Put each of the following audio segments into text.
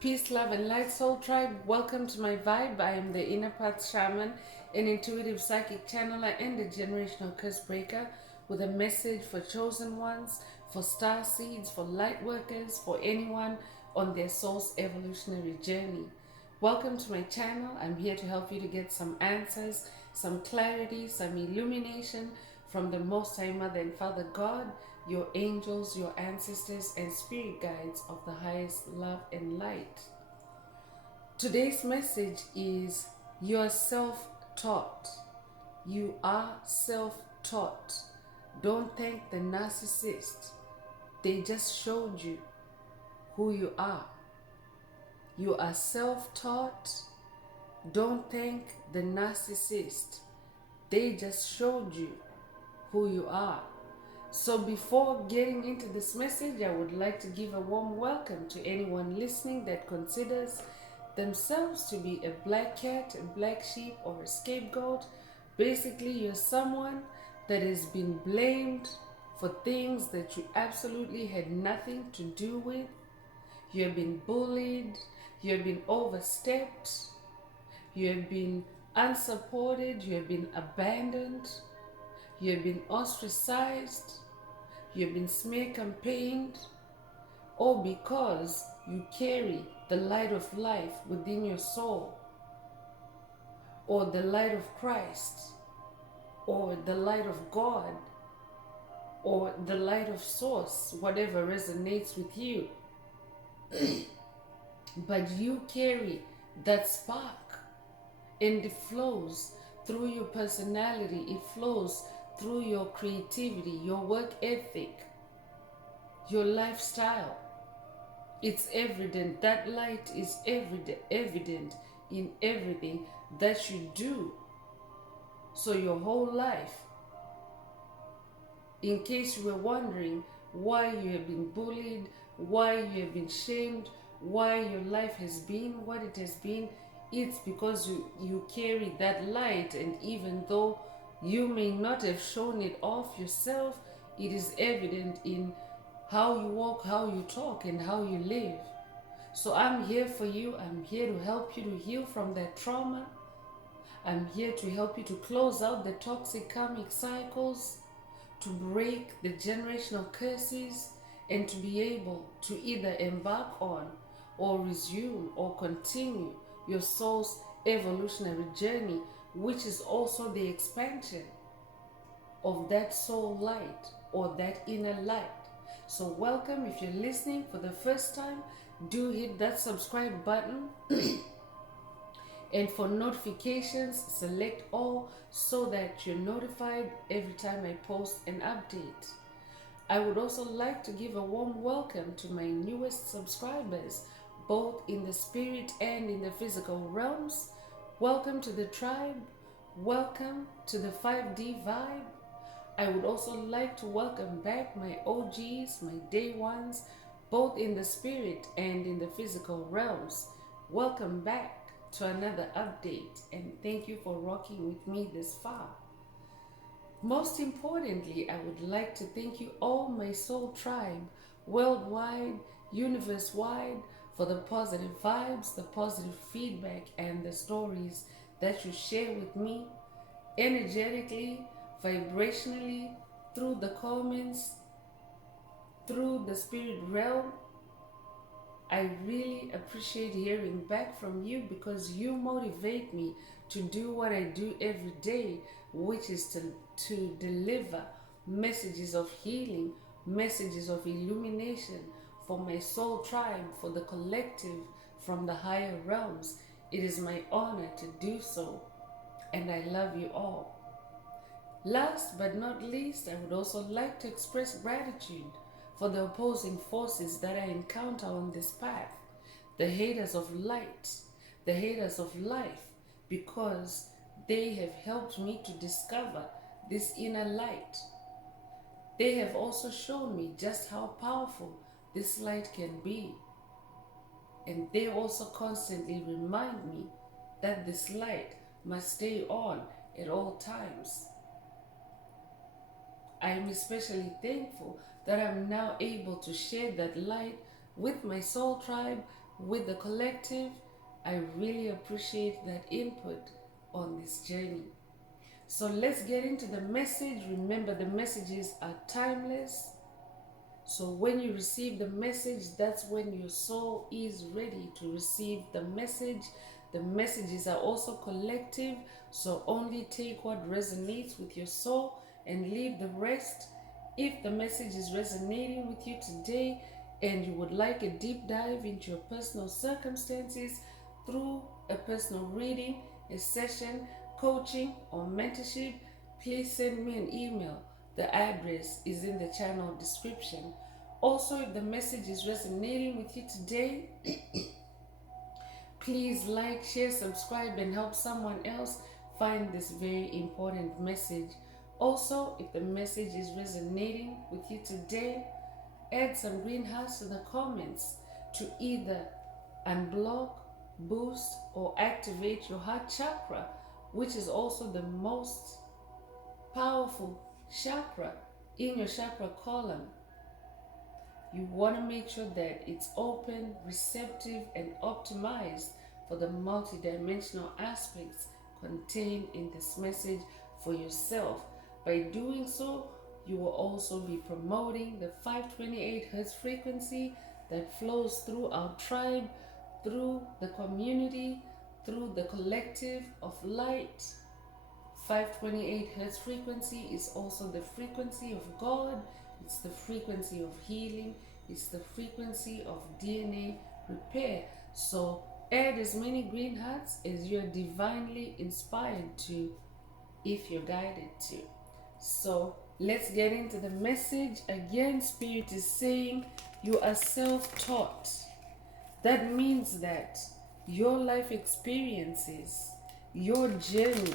Peace, love, and light, soul tribe. Welcome to my vibe. I am the inner path shaman, an intuitive psychic channeler, and a generational curse breaker with a message for chosen ones, for star seeds, for light workers, for anyone on their soul's evolutionary journey. Welcome to my channel. I'm here to help you to get some answers, some clarity, some illumination from the Most High Mother and Father God, your angels, your ancestors, and spirit guides of the highest love and light. Today's message is you're self-taught. You are self-taught. Don't thank the narcissist. They just showed you who you are. You are self-taught. Don't thank the narcissist. They just showed you who you are. So before getting into this message, I would like to give a warm welcome to anyone listening that considers themselves to be a black cat, a black sheep, or a scapegoat. Basically, you're someone that has been blamed for things that you absolutely had nothing to do with. You have been bullied, you have been overstepped, you have been unsupported, you have been abandoned, you have been ostracized, you have been smear campaigned, all because you carry the light of life within your soul, or the light of Christ, or the light of God, or the light of Source, whatever resonates with you. But you carry that spark, and it flows through your personality, it flows through your creativity, your work ethic, your lifestyle. It's evident. That light is evident in everything that you do. So your whole life, in case you were wondering why you have been bullied, why you have been shamed, why your life has been what it has been, it's because you carry that light. And even though you may not have shown it off yourself, it is evident in how you walk, how you talk, and how you live. So I'm here for you. I'm here to help you to heal from that trauma. I'm here to help you to close out the toxic karmic cycles, to break the generational curses, and to be able to either embark on or resume or continue your soul's evolutionary journey, which is also the expansion of that soul light or that inner light. So welcome. If you're listening for the first time, do hit that subscribe button. And for notifications, select all so that you're notified every time I post an update. I would also like to give a warm welcome to my newest subscribers, both in the spirit and in the physical realms. Welcome to the tribe. Welcome to the 5D vibe. I would also like to welcome back my OGs, my day ones, both in the spirit and in the physical realms. Welcome back to another update, and thank you for rocking with me this far. Most importantly, I would like to thank you all, my soul tribe, worldwide, universe-wide, for the positive vibes, the positive feedback, and the stories that you share with me energetically, vibrationally, through the comments, through the spirit realm. I really appreciate hearing back from you because you motivate me to do what I do every day, which is to deliver messages of healing, messages of illumination for my soul tribe, for the collective from the higher realms. It is my honor to do so, and I love you all. Last but not least, I would also like to express gratitude for the opposing forces that I encounter on this path, the haters of light, the haters of life, because they have helped me to discover this inner light. They have also shown me just how powerful this light can be. And they also constantly remind me that this light must stay on at all times. I am especially thankful that I'm now able to share that light with my soul tribe with the collective. I really appreciate that input on this journey. So let's get into the message. Remember, the messages are timeless. So when you receive the message, that's when your soul is ready to receive the message. The messages are also collective, so only take what resonates with your soul and leave the rest. If the message is resonating with you today and you would like a deep dive into your personal circumstances through a personal reading, a session, coaching, or mentorship, please send me an email. The address is in the channel description. Also, if the message is resonating with you today, please like, share, subscribe, and help someone else find this very important message. Also, if the message is resonating with you today, add some green hearts to the comments to either unblock, boost, or activate your heart chakra, which is also the most powerful chakra in your chakra column. You want to make sure that it's open, receptive, and optimized for the multidimensional aspects contained in this message for yourself. By doing so, you will also be promoting the 528 Hz frequency that flows through our tribe, through the community, through the collective of light. 528 Hz frequency is also the frequency of God. It's the frequency of healing. It's the frequency of DNA repair. So add as many green hearts as you're divinely inspired to, if you're guided to. So let's get into the message. Again, Spirit is saying you are self-taught. That means that your life experiences, your journey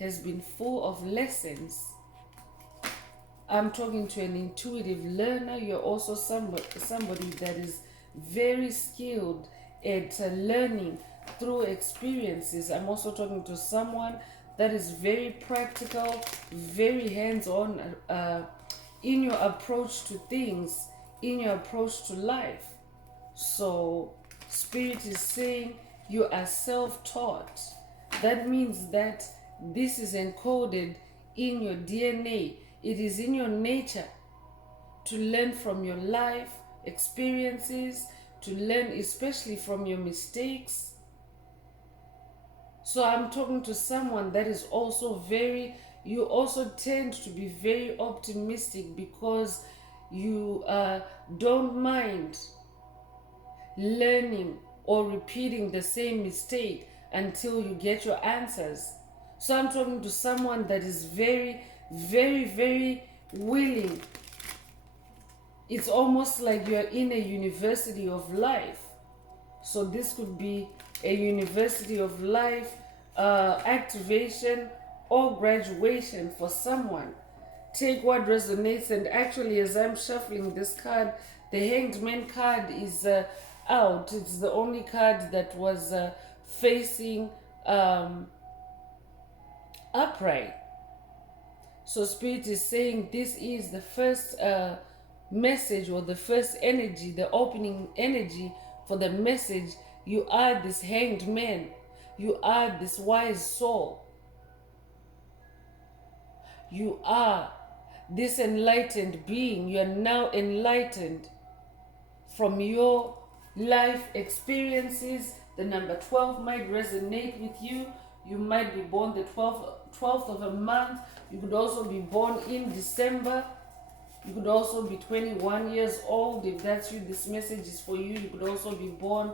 has been full of lessons. I'm talking to an intuitive learner. You're also somebody that is very skilled at learning through experiences. I'm also talking to someone that is very practical, very hands-on in your approach to things, in your approach to life. So Spirit is saying you are self-taught. That means that this is encoded in your DNA. It is in your nature to learn from your life experiences, to learn especially from your mistakes. So I'm talking to someone that is also you also tend to be very optimistic because you don't mind learning or repeating the same mistake until you get your answers. So I'm talking to someone that is very, very, very willing. It's almost like you're in a university of life. So this could be a university of life activation or graduation for someone. Take what resonates. And actually, as I'm shuffling this card, the Hanged Man card is out. It's the only card that was facing upright. So Spirit is saying this is the first message, or the first energy, the opening energy for the message. You are this hanged man. You are this wise soul. You are this enlightened being. You are now enlightened from your life experiences. The number 12 might resonate with you. You might be born the 12th of a month. You could also be born in December. You could also be 21 years old. If that's you, this message is for you. You could also be born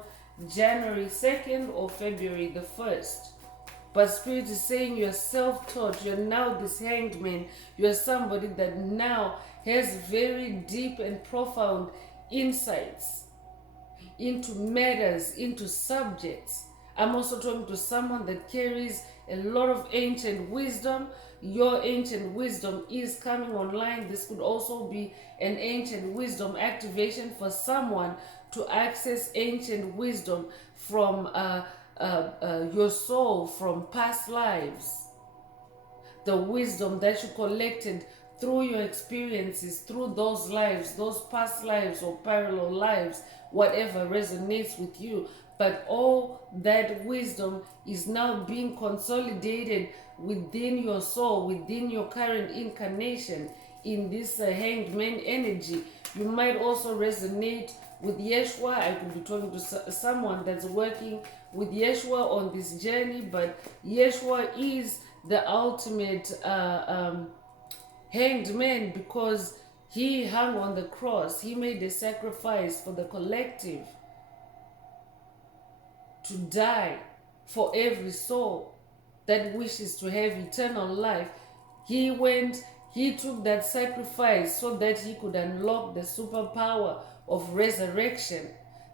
January 2nd or February the 1st. But Spirit is saying you're self-taught. You're now this hanged man. You're somebody that now has very deep and profound insights into matters, into subjects. I'm also talking to someone that carries a lot of ancient wisdom. Your ancient wisdom is coming online. This could also be an ancient wisdom activation for someone to access ancient wisdom from your soul, from past lives. The wisdom that you collected through your experiences, through those lives, those past lives or parallel lives, whatever resonates with you. But all that wisdom is now being consolidated within your soul, within your current incarnation in this hanged man energy. You might also resonate with Yeshua. I could be talking to someone that's working with Yeshua on this journey, but Yeshua is the ultimate hanged man, because he hung on the cross. He made a sacrifice for the collective to die for every soul that wishes to have eternal life. He took that sacrifice so that he could unlock the superpower of resurrection,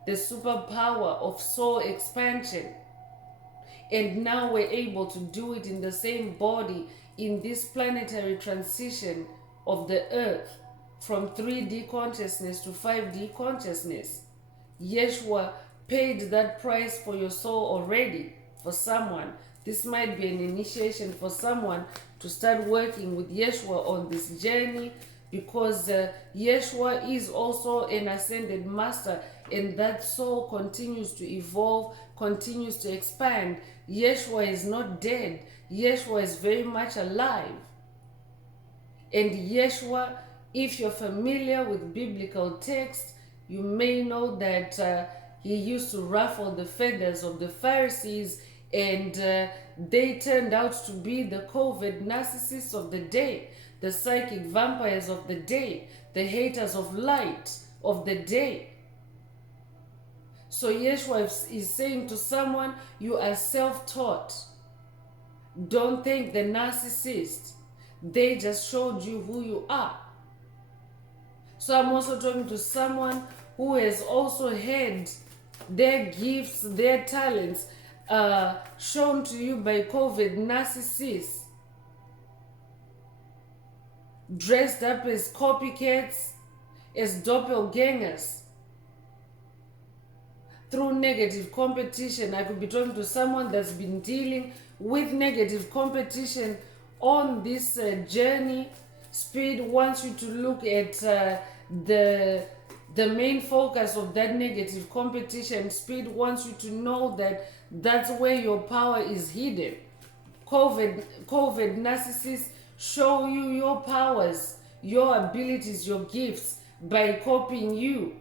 the superpower of soul expansion. And now we're able to do it in the same body in this planetary transition of the earth from 3D consciousness to 5D consciousness. Yeshua paid that price for your soul already. For someone, this might be an initiation for someone to start working with Yeshua on this journey, because Yeshua is also an ascended master, and that soul continues to evolve, continues to expand. Yeshua is not dead. Yeshua is very much alive. And Yeshua, if you're familiar with biblical text, you may know that he used to ruffle the feathers of the Pharisees, and they turned out to be the covert narcissists of the day, the psychic vampires of the day, the haters of light of the day. So Yeshua is saying to someone, you are self-taught. Don't thank the narcissist. They just showed you who you are. So I'm also talking to someone who has also had their gifts, their talents shown to you by covert narcissists, dressed up as copycats, as doppelgangers, through negative competition. I could be talking to someone that's been dealing with negative competition on this journey. Spirit wants you to look at the main focus of that negative competition. Spirit wants you to know that that's where your power is hidden. Covert narcissists show you your powers, your abilities, your gifts by copying you.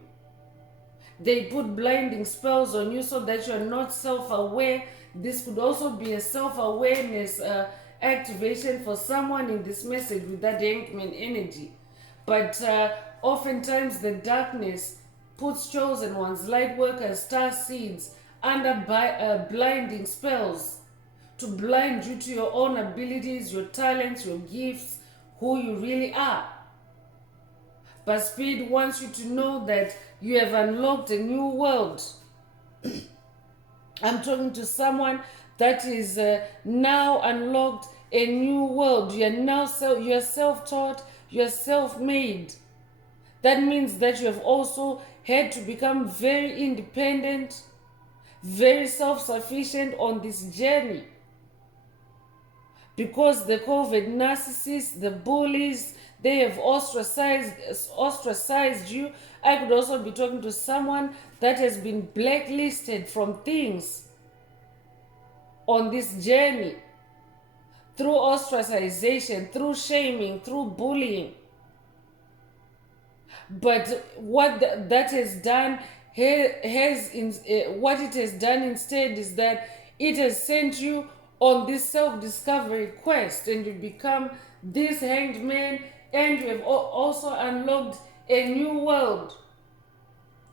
They put blinding spells on you so that you're not self-aware. This could also be a self-awareness activation for someone in this message with that Hangman energy. But oftentimes the darkness puts chosen ones, light workers, star seeds under blinding spells to blind you to your own abilities, your talents, your gifts, who you really are. But Spirit wants you to know that you have unlocked a new world. I'm talking to someone that is now unlocked a new world. You are now you're self-taught, you're self-made. That means that you have also had to become very independent, very self-sufficient on this journey. Because the covert narcissists, the bullies, they have ostracized you. I could also be talking to someone that has been blacklisted from things on this journey, through ostracization, through shaming, through bullying. But what that has done what it has done instead is that it has sent you on this self-discovery quest, and you become this hanged man, and you have also unlocked a new world,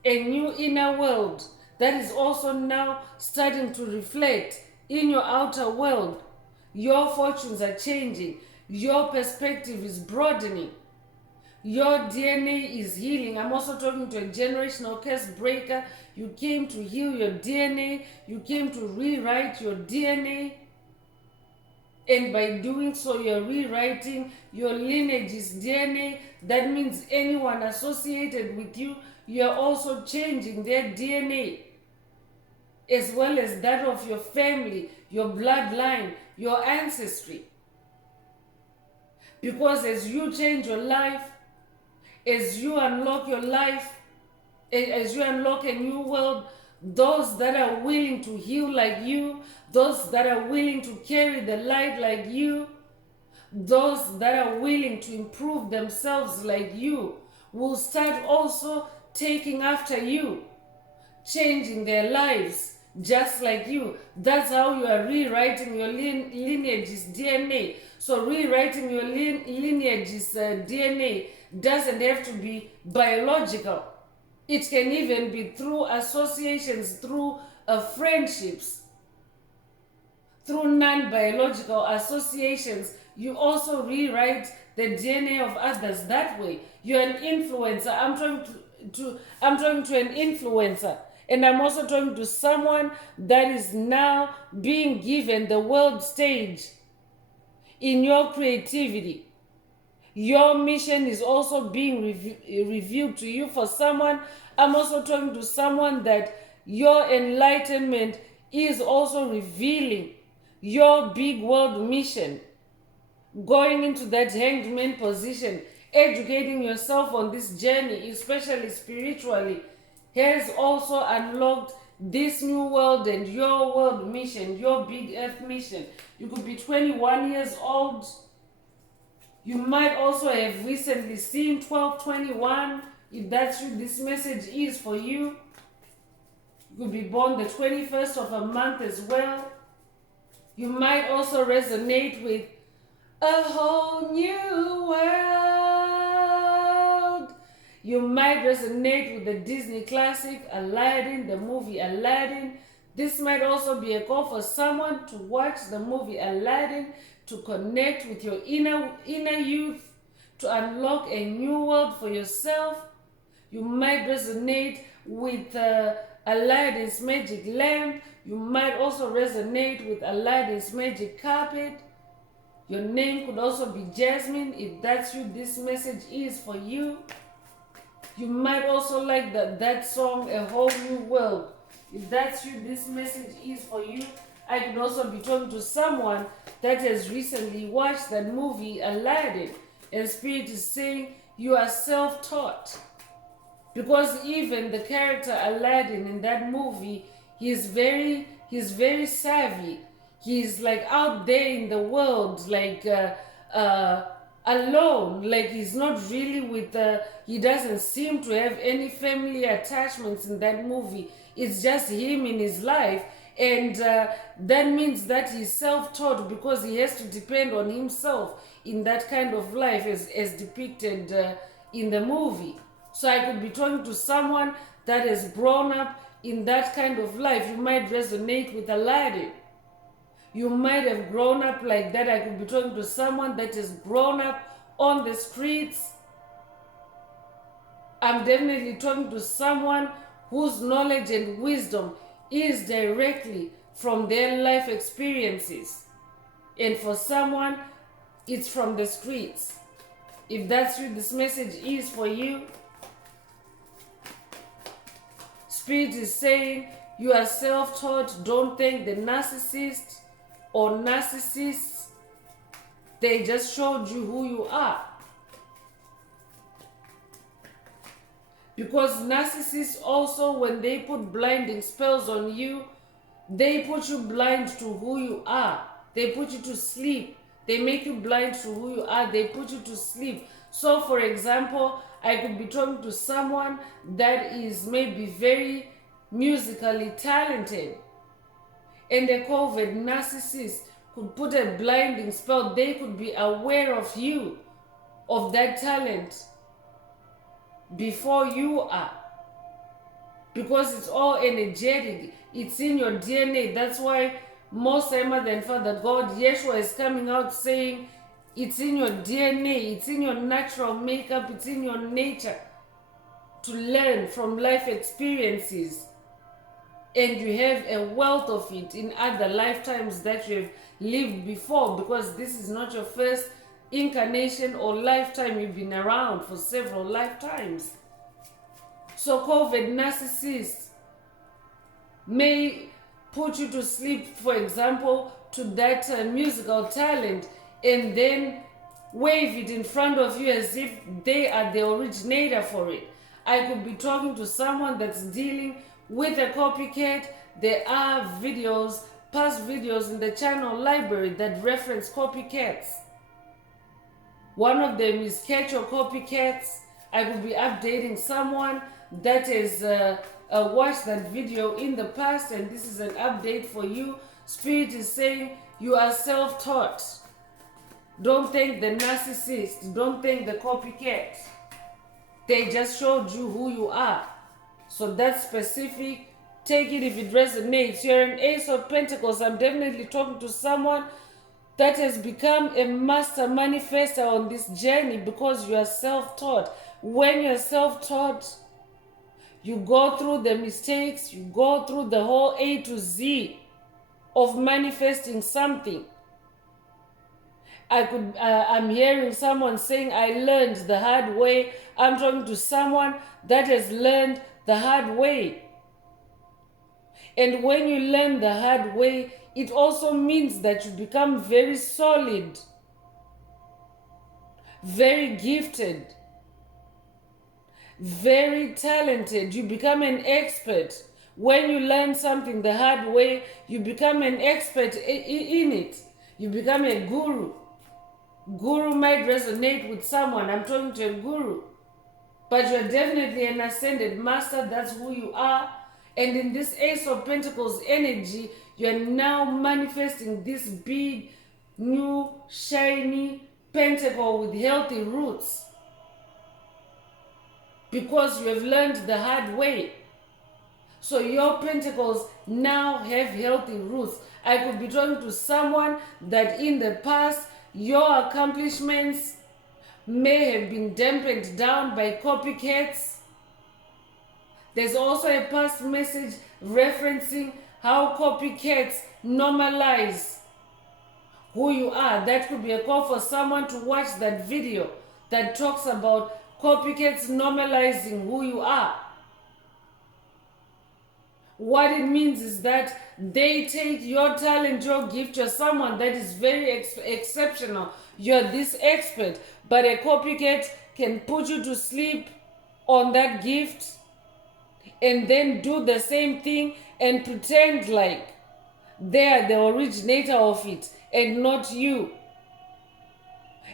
a new inner world that is also now starting to reflect in your outer world. Your fortunes are changing. Your perspective is broadening. Your DNA is healing. I'm also talking to a generational curse breaker. You came to heal your DNA. You came to rewrite your DNA. And by doing so, you're rewriting your lineage's DNA. That means anyone associated with you, you're also changing their DNA, as well as that of your family, your bloodline, your ancestry. Because as you change your life, as you unlock your life, as you unlock a new world, those that are willing to heal like you, those that are willing to carry the light like you, those that are willing to improve themselves like you, will start also taking after you, changing their lives just like you. That's how you are rewriting your lineage's DNA. So rewriting your lineage's DNA doesn't have to be biological. It can even be through associations, through friendships, through non-biological associations. You also rewrite the DNA of others that way. You're an influencer. I'm talking to an influencer. And I'm also talking to someone that is now being given the world stage in your creativity. Your mission is also being revealed to you. For someone, I'm also talking to someone that your enlightenment is also revealing your big world mission. Going into that hanged man position, educating yourself on this journey, especially spiritually, has also unlocked this new world and your world mission, your big earth mission. You could be 21 years old. You might also have recently seen 1221. If that's you, this message is for you. You could be born the 21st of a month as well. You might also resonate with a whole new world. You might resonate with the Disney classic Aladdin, the movie Aladdin. This might also be a call for someone to watch the movie Aladdin, to connect with your inner youth, to unlock a new world for yourself. You might resonate with Aladdin's magic lamp. You might also resonate with Aladdin's magic carpet. Your name could also be Jasmine. If that's you, this message is for you. You might also like that song, A Whole New World. If that's you, this message is for you. I could also be talking to someone that has recently watched that movie Aladdin, and Spirit is saying you are self-taught. Because even the character Aladdin in that movie, he's very savvy. He's like out there in the world, like alone. Like he's not really with, he doesn't seem to have any family attachments in that movie. It's just him in his life. And that means that he's self-taught because he has to depend on himself in that kind of life as depicted in the movie. So I could be talking to someone that has grown up in that kind of life. You might resonate with Aladdin. You might have grown up like that. I could be talking to someone that has grown up on the streets. I'm definitely talking to someone whose knowledge and wisdom is directly from their life experiences. And for someone, it's from the streets. If that's you, this message is for you. Spirit is saying you are self-taught. Don't thank the narcissist or narcissists. They just showed you who you are. Because narcissists also, when they put blinding spells on you, they put you blind to who you are. They put you to sleep. They make you blind to who you are. They put you to sleep. So for example, I could be talking to someone that is maybe very musically talented, and a covert narcissist could put a blinding spell. They could be aware of you, of that talent, before you are, because it's all energetic. It's in your DNA. That's why most Mother and Father God, Yeshua, is coming out saying it's in your DNA, it's in your natural makeup, it's in your nature to learn from life experiences. And you have a wealth of it in other lifetimes that you have lived before, because this is not your first incarnation or lifetime. You've been around for several lifetimes. So covert narcissists may put you to sleep, for example, to that musical talent, and then wave it in front of you as if they are the originator for it. I could be talking to someone that's dealing with a copycat. There are videos, past videos in the channel library that reference copycats. One of them is Catch Your Copycats. I could be updating someone that has watched that video in the past, and this is an update for you. Spirit is saying you are self-taught. Don't thank the narcissist. Don't thank the copycat. They just showed you who you are. So that's specific. Take it if it resonates. You're an Ace of Pentacles. I'm definitely talking to someone that has become a master manifester on this journey because you are self-taught. When you're self-taught, you go through the mistakes, you go through the whole A to Z of manifesting something. I'm hearing someone saying, I learned the hard way. I'm talking to someone that has learned the hard way. And when you learn the hard way, it also means that you become very solid, very gifted, very talented. You become an expert. When you learn something the hard way, you become an expert in it. You become a guru. Guru might resonate with someone. I'm talking to a guru. But you're definitely an ascended master. That's who you are. And in this Ace of Pentacles energy, you're now manifesting this big, new, shiny pentacle with healthy roots. Because you have learned the hard way. So your pentacles now have healthy roots. I could be talking to someone that in the past, your accomplishments may have been dampened down by copycats. There's also a past message referencing how copycats normalize who you are. That could be a call for someone to watch that video that talks about copycats normalizing who you are. What it means is that they take your talent, your gift. You're someone that is very exceptional. You're this expert. But a copycat can put you to sleep on that gift and then do the same thing and pretend like they are the originator of it and not you.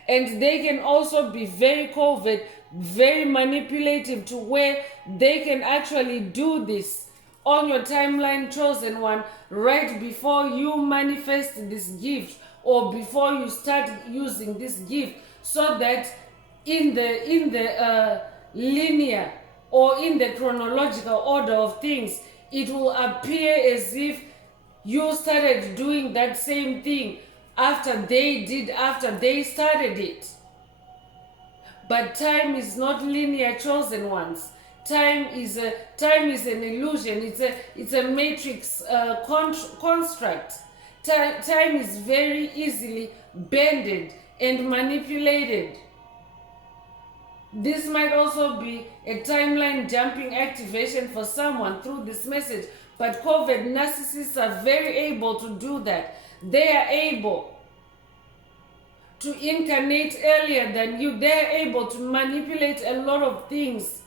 And they can also be very covert, very manipulative to where they can actually do this on your timeline, chosen one, right before you manifest this gift or before you start using this gift, so that in the linear or in the chronological order of things, it will appear as if you started doing that same thing after they started it. But time is not linear, chosen ones. Time is an illusion. It's a matrix construct. Time is very easily bended and manipulated. This might also be a timeline jumping activation for someone through this message. But covert narcissists are very able to do that. They are able to incarnate earlier than you. They're able to manipulate a lot of things.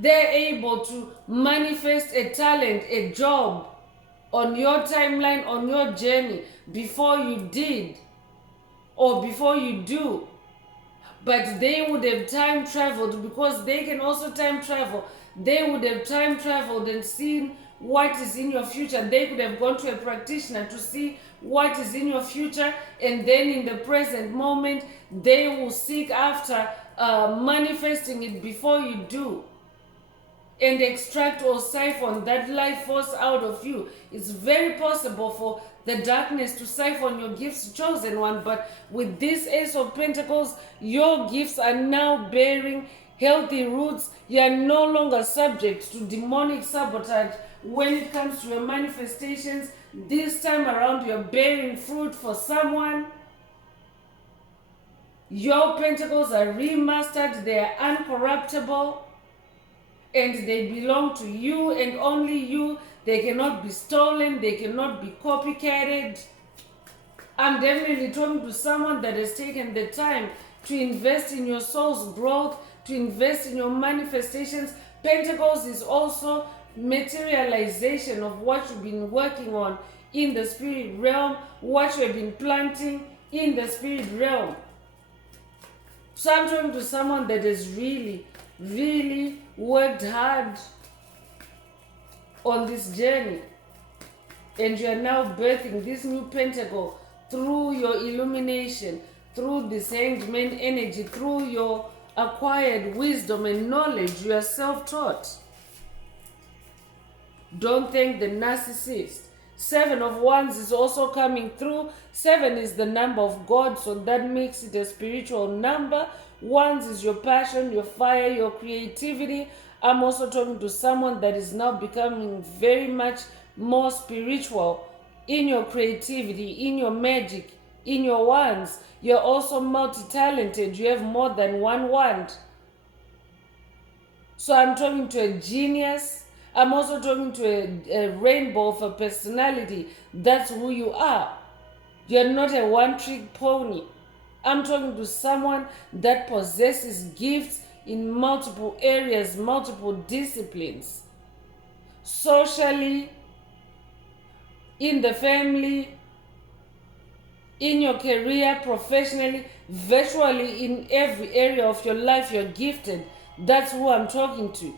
They're able to manifest a talent, a job on your timeline, on your journey before you did or before you do. But they would have time traveled, because they can also time travel. They would have time traveled and seen what is in your future. They could have gone to a practitioner to see what is in your future, and then in the present moment, they will seek after manifesting it before you do, and extract or siphon that life force out of you. It's very possible for the darkness to siphon your gifts, chosen one, but with this Ace of Pentacles, your gifts are now bearing healthy roots. You are no longer subject to demonic sabotage when it comes to your manifestations. This time around, you're bearing fruit for someone. Your pentacles are remastered. They are uncorruptible, and they belong to you and only you. They cannot be stolen. They cannot be copycatted. I'm definitely talking to someone that has taken the time to invest in your soul's growth, to invest in your manifestations. Pentacles is also materialization of what you've been working on in the spirit realm, what you have been planting in the spirit realm. So I'm talking to someone that has really, really worked hard on this journey. And you are now birthing this new pentacle through your illumination, through this hanged man energy, through your acquired wisdom and knowledge. You are self-taught. Don't thank the narcissist. 7 of Wands is also coming through. 7 is the number of God, so that makes it a spiritual number. Wands is your passion, your fire, your creativity. I'm also talking to someone that is now becoming very much more spiritual in your creativity, in your magic, in your wands. You're also multi-talented. You have more than one wand. So I'm talking to a genius. I'm also talking to a rainbow of a personality. That's who you are. You're not a one-trick pony. I'm talking to someone that possesses gifts in multiple areas, multiple disciplines. Socially, in the family, in your career, professionally, virtually in every area of your life, you're gifted. That's who I'm talking to.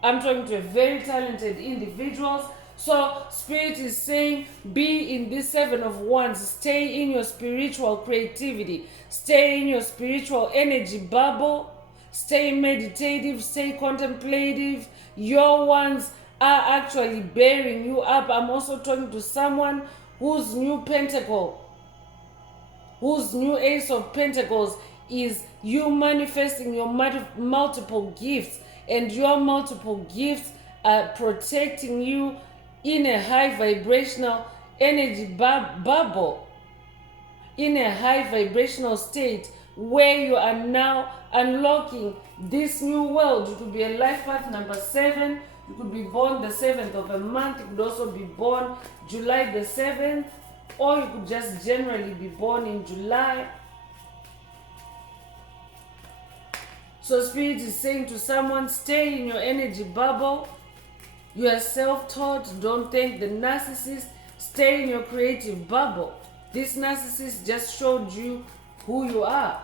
I'm talking to a very talented individuals. So Spirit is saying, be in this 7 of Wands. Stay in your spiritual creativity. Stay in your spiritual energy bubble. Stay meditative. Stay contemplative. Your wands are actually bearing you up. I'm also talking to someone whose new pentacle, whose new Ace of Pentacles is you manifesting your multiple gifts. And your multiple gifts are protecting you in a high vibrational energy bubble, in a high vibrational state where you are now unlocking this new world. You could be a life path number 7. You could be born the 7th of a month. You could also be born July the 7th. Or you could just generally be born in July. So Spirit is saying to someone, stay in your energy bubble. You are self-taught. Don't thank the narcissist. Stay in your creative bubble. This narcissist just showed you who you are.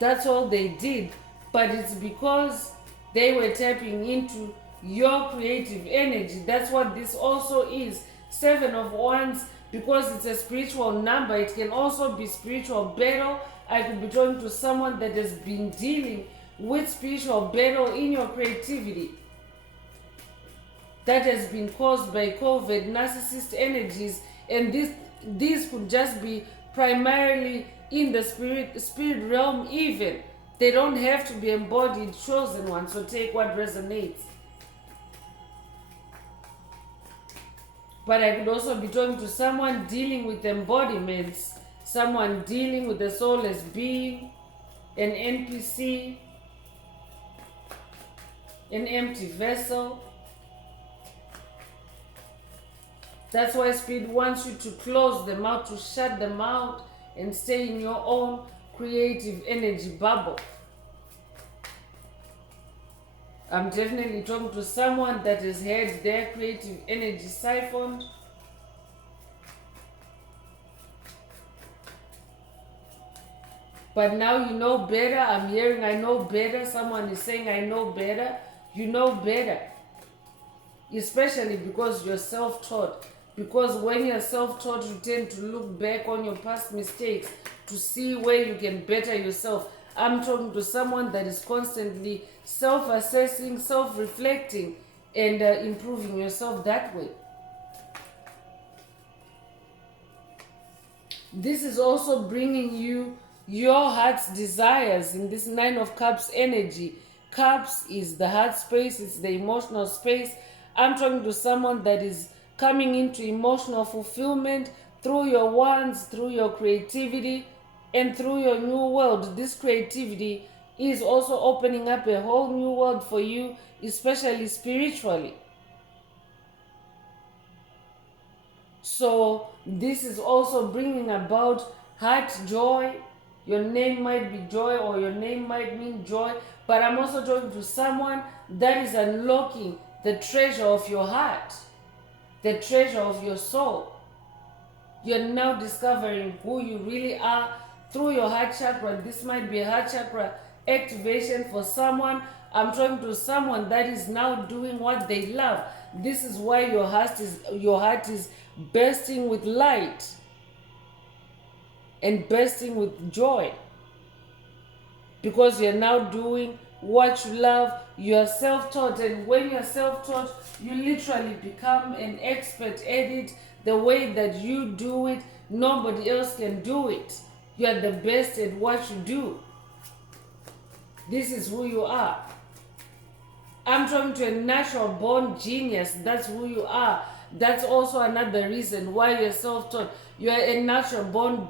That's all they did. But it's because they were tapping into your creative energy. That's what this also is. 7 of Wands. Because it's a spiritual number, it can also be spiritual battle. I could be talking to someone that has been dealing with spiritual battle in your creativity that has been caused by COVID, narcissist energies, and these could just be primarily in the spirit realm even. They don't have to be embodied, chosen ones, so take what resonates. But I could also be talking to someone dealing with embodiments, someone dealing with the soulless being, an NPC, an empty vessel. That's why Spirit wants you to close them out, to shut them out, and stay in your own creative energy bubble. I'm definitely talking to someone that has had their creative energy siphoned. But now you know better. I'm hearing I know better. Someone is saying I know better. You know better. Especially because you're self-taught. Because when you're self-taught, you tend to look back on your past mistakes to see where you can better yourself. I'm talking to someone that is constantly self-assessing, self-reflecting, and improving yourself that way. This is also bringing you your heart's desires in this 9 of Cups energy. Cups is the heart space, it's the emotional space. I'm talking to someone that is coming into emotional fulfillment through your wands, through your creativity, and through your new world. This creativity is also opening up a whole new world for you, especially spiritually. So this is also bringing about heart joy. Your name might be joy, or your name might mean joy, but I'm also talking to someone that is unlocking the treasure of your heart, the treasure of your soul. You're now discovering who you really are through your heart chakra. This might be a heart chakra activation for someone. I'm talking to someone that is now doing what they love. This is why your heart is bursting with light and bursting with joy, because you're now doing what you love. You're self-taught, and when you're self-taught, you literally become an expert at it. The way that you do it, nobody else can do it. You're the best at what you do. This is who you are. I'm talking to a natural born genius. That's who you are. That's also another reason why you're self-taught. You're a natural born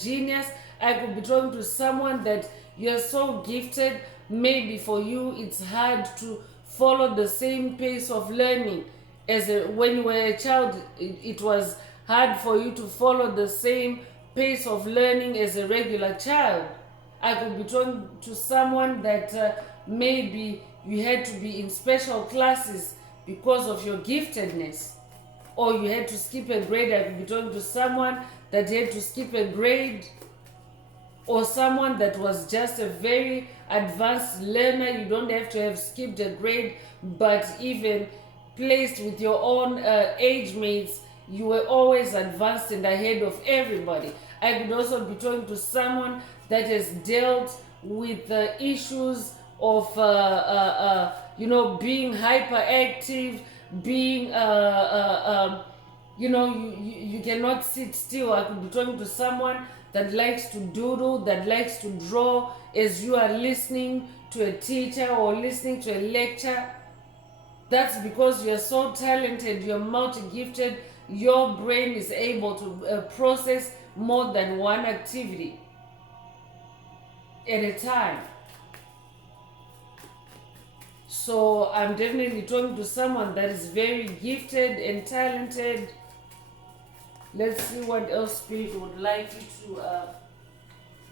genius. I could be talking to someone that you're so gifted. Maybe for you it's hard to follow the same pace of learning as when you were a child. It was hard for you to follow the same pace of learning as a regular child. I could be talking to someone that maybe you had to be in special classes because of your giftedness, or you had to skip a grade. I could be talking to someone that had to skip a grade, or someone that was just a very advanced learner. You don't have to have skipped a grade, but even placed with your own age mates, you were always advanced and ahead of everybody. I could also be talking to someone that has dealt with the issues of being hyperactive, being you cannot sit still. I could be talking to someone that likes to doodle, that likes to draw as you are listening to a teacher or listening to a lecture. That's because you're so talented, you're multi-gifted. Your brain is able to process more than one activity at a time. So I'm definitely talking to someone that is very gifted and talented. Let's see what else Spirit would like you to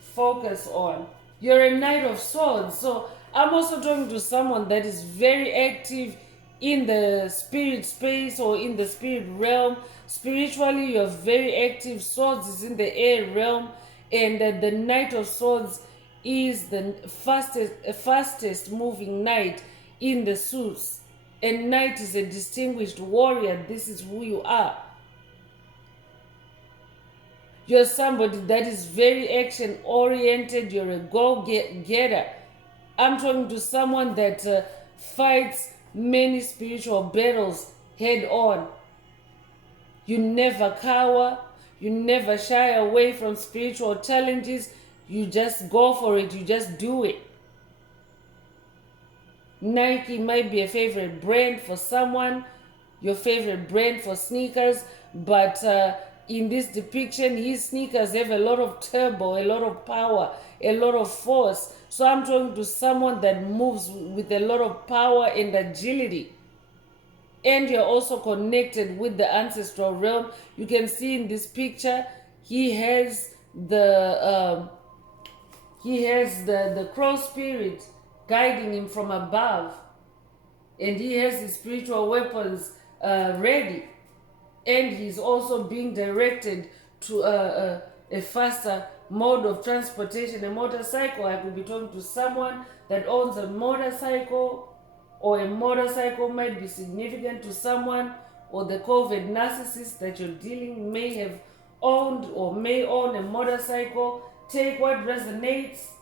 focus on. You're a Knight of Swords. So I'm also talking to someone that is very active in the spirit space or in the spirit realm. Spiritually, you're very active. Swords is in the air realm, and the Knight of Swords is the fastest moving knight in the suits. And knight is a distinguished warrior. This is who you are. You're somebody that is very action oriented. You're a go-getter. I'm talking to someone that fights many spiritual battles head on. You never cower. You never shy away from spiritual challenges. You just go for it. You just do it. Nike might be a favorite brand for someone, your favorite brand for sneakers, but in this depiction, his sneakers have a lot of turbo, a lot of power, a lot of force. So I'm talking to someone that moves with a lot of power and agility. And you're also connected with the ancestral realm. You can see in this picture, he has the crow spirit guiding him from above, and he has his spiritual weapons ready, and he's also being directed to a faster mode of transportation, a motorcycle. I could be talking to someone that owns a motorcycle, or a motorcycle might be significant to someone, or the COVID narcissist that you're dealing may have owned or may own a motorcycle. Take what resonates.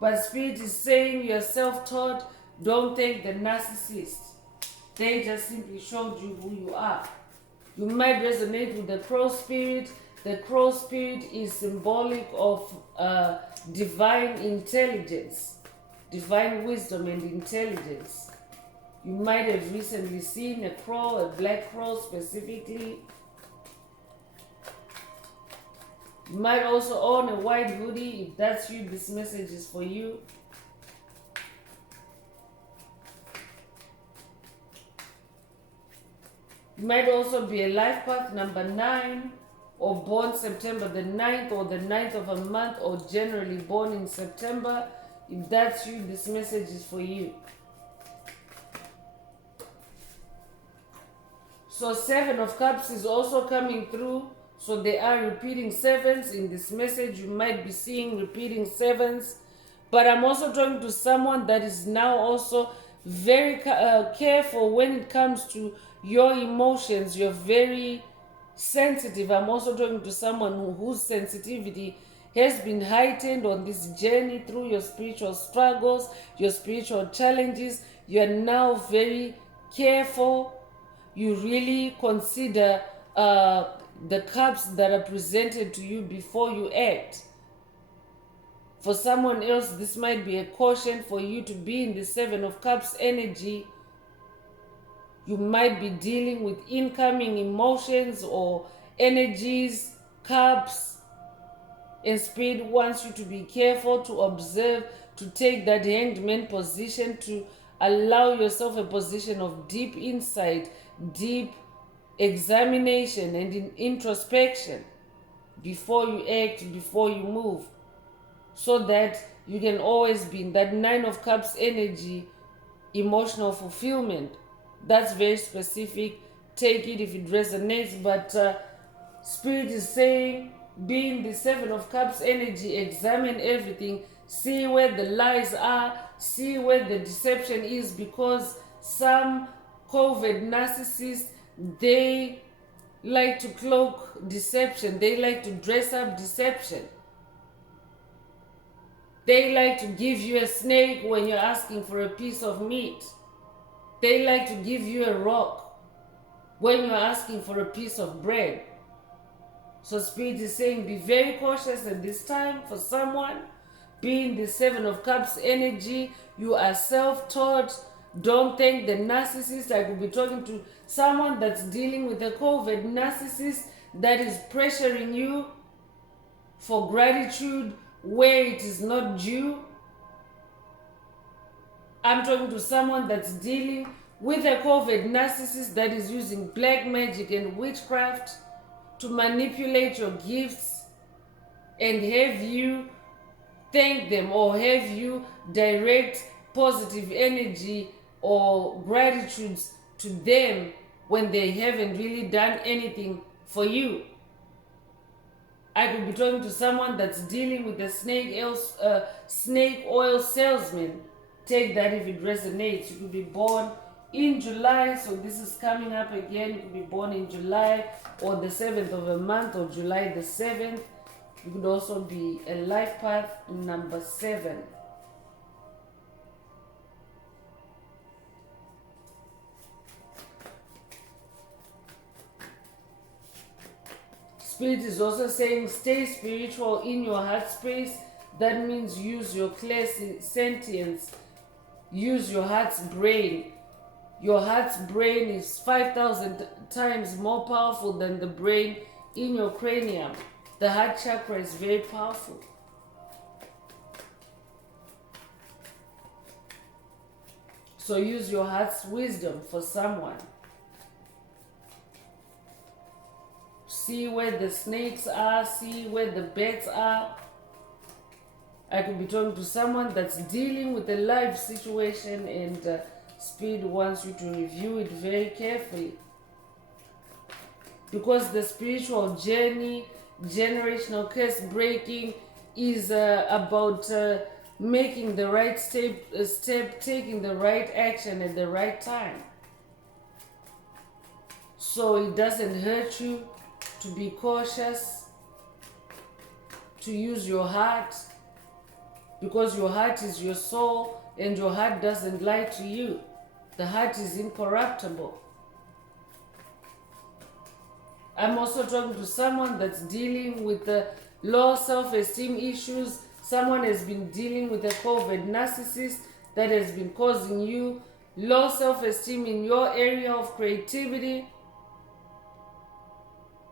But Spirit is saying you're self-taught. Don't thank the narcissist. They just simply showed you who you are. You might resonate with the crow spirit. The crow spirit is symbolic of divine intelligence, divine wisdom and intelligence. You might have recently seen a crow, a black crow specifically. You might also own a white hoodie. If that's you, this message is for you. It might also be a life path number 9, or born September the 9th or the 9th of a month, or generally born in September. If that's you, this message is for you. So 7 of Cups is also coming through. So they are repeating 7s in this message. You might be seeing repeating 7s. But I'm also talking to someone that is now also very careful when it comes to your emotions. You're very sensitive. I'm also talking to someone whose sensitivity has been heightened on this journey through your spiritual struggles, your spiritual challenges. You're now very careful. You really consider the cups that are presented to you before you act. For someone else, this might be a caution for you to be in the 7 of Cups energy. You might be dealing with incoming emotions or energies, cups, and Spirit wants you to be careful, to observe, to take that hanged man position, to allow yourself a position of deep insight, deep examination and introspection before you act, before you move, so that you can always be in that 9 of Cups energy, emotional fulfillment. That's very specific. Take it if it resonates, but Spirit is saying, be in the 7 of Cups energy, examine everything, see where the lies are, see where the deception is, because some COVID narcissists, they like to cloak deception. They like to dress up deception. They like to give you a snake when you're asking for a piece of meat. They like to give you a rock when you're asking for a piece of bread. So Spirit is saying, be very cautious at this time for someone. Be in the 7 of Cups energy. You are self-taught. Don't thank the narcissist. I could be talking to someone that's dealing with a COVID narcissist that is pressuring you for gratitude where it is not due. I'm talking to someone that's dealing with a COVID narcissist that is using black magic and witchcraft to manipulate your gifts and have you thank them or have you direct positive energy or gratitudes to them when they haven't really done anything for you. I could be talking to someone that's dealing with a snake oil salesman. Take that if it resonates. You could be born in July, so this is coming up again. You could be born in July or the 7th of a month, or July the 7th. You could also be a life path number 7. Spirit is also saying, stay spiritual in your heart space. That means use your clairsentience. Use your heart's brain. Your heart's brain is 5,000 times more powerful than the brain in your cranium. The heart chakra is very powerful. So use your heart's wisdom for someone. See where the snakes are, see where the bats are. I could be talking to someone that's dealing with a life situation, and Spirit wants you to review it very carefully. Because the spiritual journey, generational curse breaking, is about making the right step, taking the right action at the right time. So it doesn't hurt you to be cautious, to use your heart, because your heart is your soul and your heart doesn't lie to you. The heart is incorruptible. I'm also talking to someone that's dealing with low self-esteem issues. Someone has been dealing with a COVID narcissist that has been causing you low self-esteem in your area of creativity.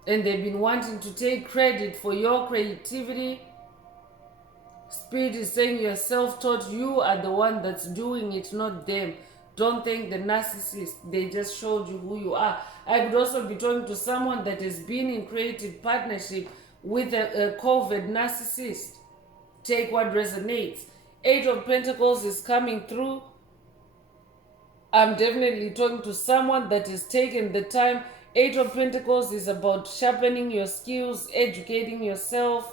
And they've been wanting to take credit for your creativity. Spirit is saying you're self-taught. You are the one that's doing it, not them. Don't thank the narcissist. They just showed you who you are. I could also be talking to someone that has been in creative partnership with a COVID narcissist. Take what resonates. Eight of Pentacles is coming through. I'm definitely talking to someone that has taken the time. Eight of Pentacles is about sharpening your skills, educating yourself.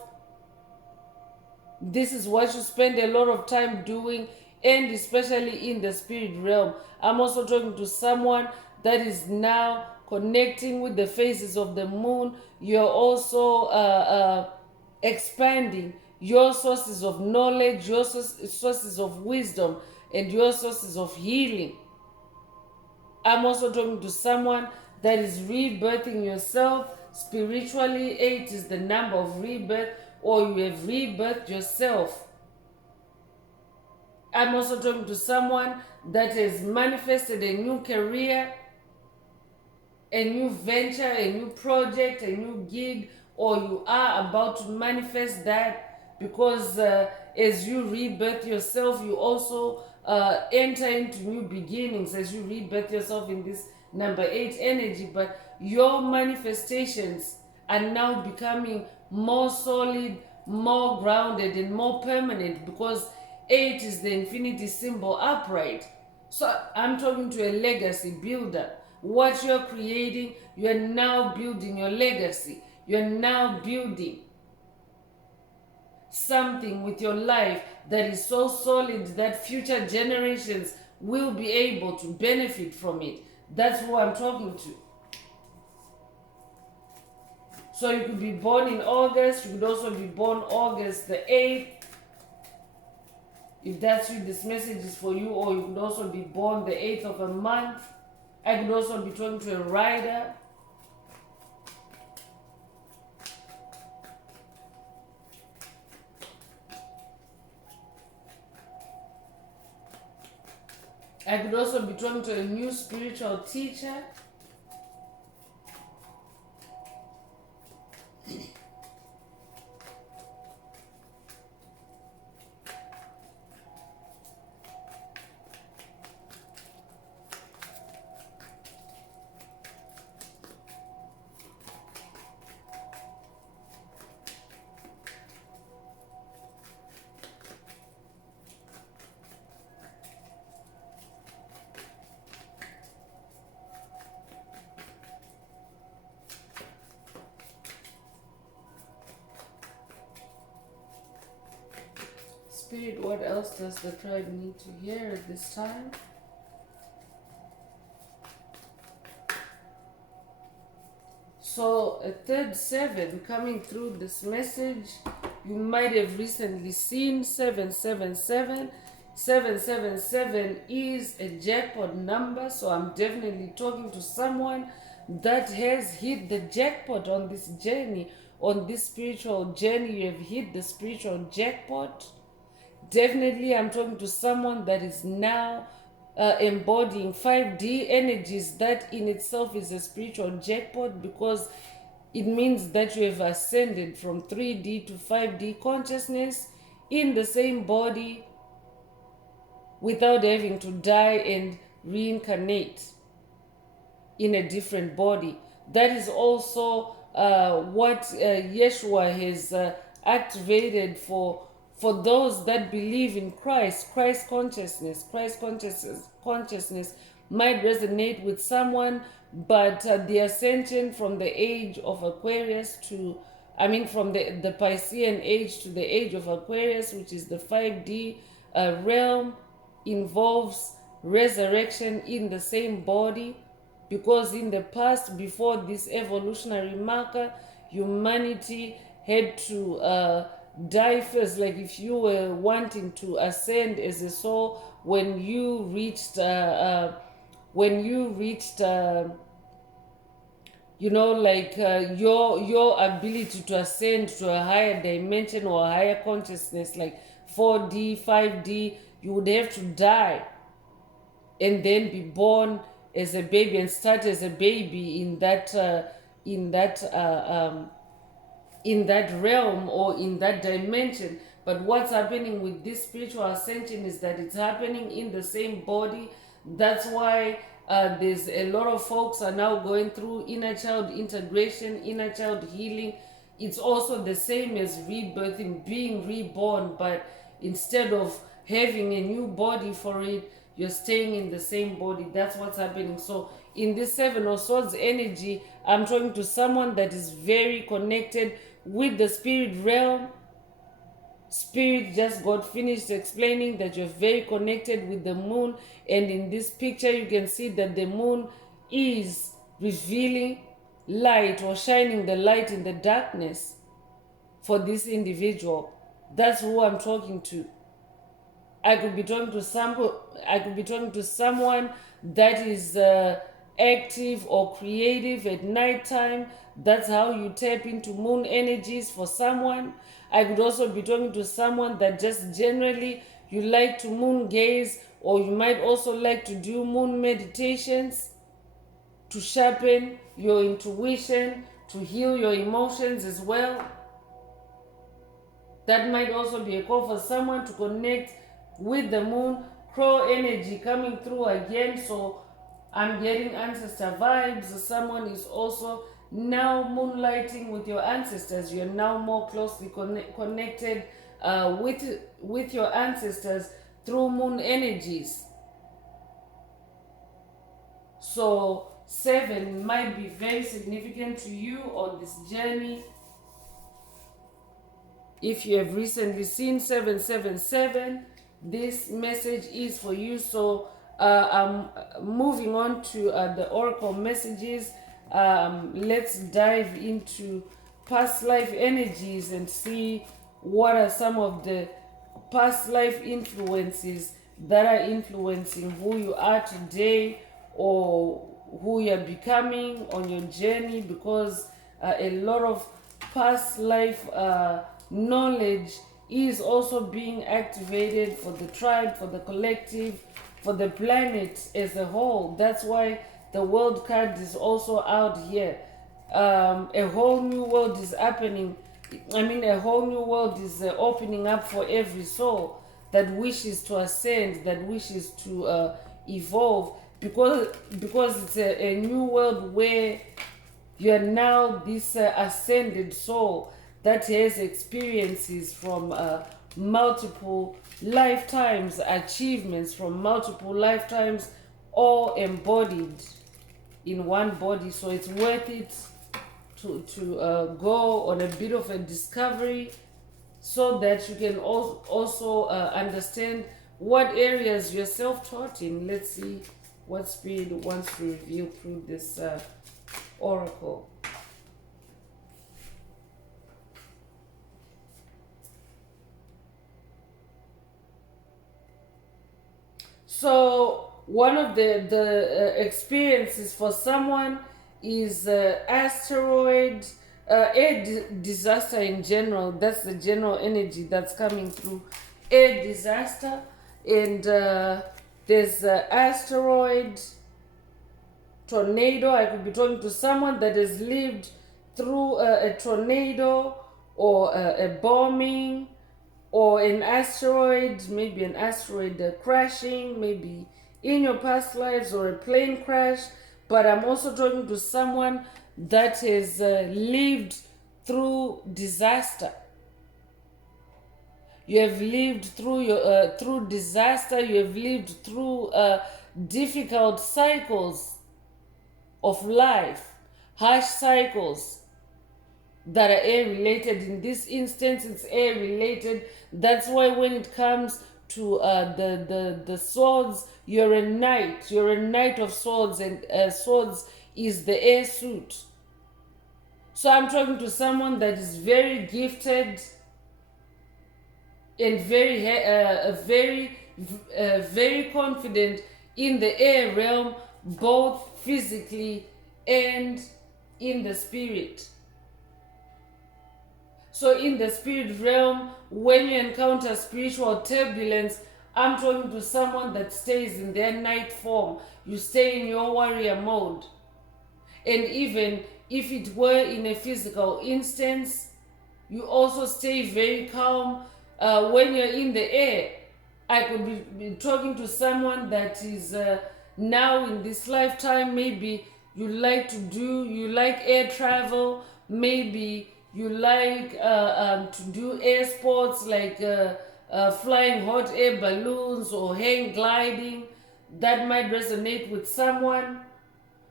This is what you spend a lot of time doing, and especially in the spirit realm. I'm also talking to someone that is now connecting with the phases of the moon. You're also expanding your sources of knowledge, your sources of wisdom, and your sources of healing. I'm also talking to someone that is rebirthing yourself spiritually. 8 is the number of rebirth, or you have rebirthed yourself. I'm also talking to someone that has manifested a new career, a new venture, a new project, a new gig, or you are about to manifest that, because as you rebirth yourself, you also enter into new beginnings as you rebirth yourself in this number 8 energy. But your manifestations are now becoming more solid, more grounded, and more permanent, because 8 is the infinity symbol upright. So I'm talking to a legacy builder. What you're creating, you're now building your legacy. You're now building something with your life that is so solid that future generations will be able to benefit from it. That's who I'm talking to. So you could be born in August. You could also be born August the 8th. If that's you, this message is for you. Or you could also be born the 8th of a month. I could also be talking to a writer. I could also be talking to a new spiritual teacher. Spirit, what else does the tribe need to hear at this time? So a third 7 coming through this message. You might have recently seen 777. 777 is a jackpot number. So I'm definitely talking to someone that has hit the jackpot on this journey, on this spiritual journey. You have hit the spiritual jackpot. Definitely, I'm talking to someone that is now embodying 5D energies. That in itself is a spiritual jackpot, because it means that you have ascended from 3D to 5D consciousness in the same body without having to die and reincarnate in a different body. That is also what Yeshua has activated for those that believe in Christ. Christ consciousness might resonate with someone, but the ascension from the age of Aquarius to, from the Piscean age to the age of Aquarius, which is the 5D realm, involves resurrection in the same body, because in the past, before this evolutionary marker, humanity had to die first. Like if you were wanting to ascend as a soul, when you reached your ability to ascend to a higher dimension or a higher consciousness, like 4D, 5D, you would have to die and then be born as a baby and start as a baby in that realm or in that dimension. But what's happening with this spiritual ascension is that it's happening in the same body That's why there's a lot of folks are now going through inner child integration, inner child healing. It's also the same as rebirthing, being reborn, but instead of having a new body for it, you're staying in the same body. That's what's happening. So in this Seven of Swords energy, I'm talking to someone that is very connected with the spirit realm. Spirit just got finished explaining that you're very connected with the moon, and in this picture you can see that the moon is revealing light or shining the light in the darkness for this individual. That's who I'm talking to. I could be talking to someone that is active or creative at nighttime. That's how you tap into moon energies for someone. I could also be talking to someone that just generally you like to moon gaze, or you might also like to do moon meditations to sharpen your intuition, to heal your emotions as well. That might also be a call for someone to connect with the moon. Crow energy coming through again, so I'm getting ancestor vibes. Someone is also now moonlighting with your ancestors. You're now more closely connected with your ancestors through moon energies. So 7 might be very significant to you on this journey. If you have recently seen 777, this message is for you. So I'm moving on to the oracle messages. Let's dive into past life energies and see what are some of the past life influences that are influencing who you are today or who you're becoming on your journey, because a lot of past life knowledge is also being activated for the tribe, for the collective, for the planet as a whole. That's why the world card is also out here. A whole new world is happening. A whole new world is opening up for every soul that wishes to ascend, that wishes to evolve, because it's a new world where you're now this ascended soul that has experiences from multiple lifetimes, achievements from multiple lifetimes, all embodied in one body. So it's worth it to go on a bit of a discovery, so that you can also understand what areas you're self-taught in. Let's see what Spirit wants to reveal through this oracle. So one of the experiences for someone is asteroid, disaster in general. That's the general energy that's coming through. A disaster, and there's asteroid, tornado. I could be talking to someone that has lived through a tornado or a bombing, or an asteroid, maybe an asteroid crashing, maybe in your past lives, or a plane crash. But I'm also talking to someone that has lived through disaster. You have lived through through disaster. You have lived through difficult cycles of life, harsh cycles that are air related. In this instance, it's air related. That's why when it comes to the swords, you're a knight. You're a knight of swords, and swords is the air suit. So I'm talking to someone that is very gifted and very confident in the air realm, both physically and in the spirit. So in the spirit realm, when you encounter spiritual turbulence, I'm talking to someone that stays in their night form. You stay in your warrior mode. And even if it were in a physical instance, you also stay very calm when you're in the air. I could be talking to someone that is now in this lifetime, maybe you like air travel, maybe you like to do air sports like flying hot air balloons or hang gliding. That might resonate with someone.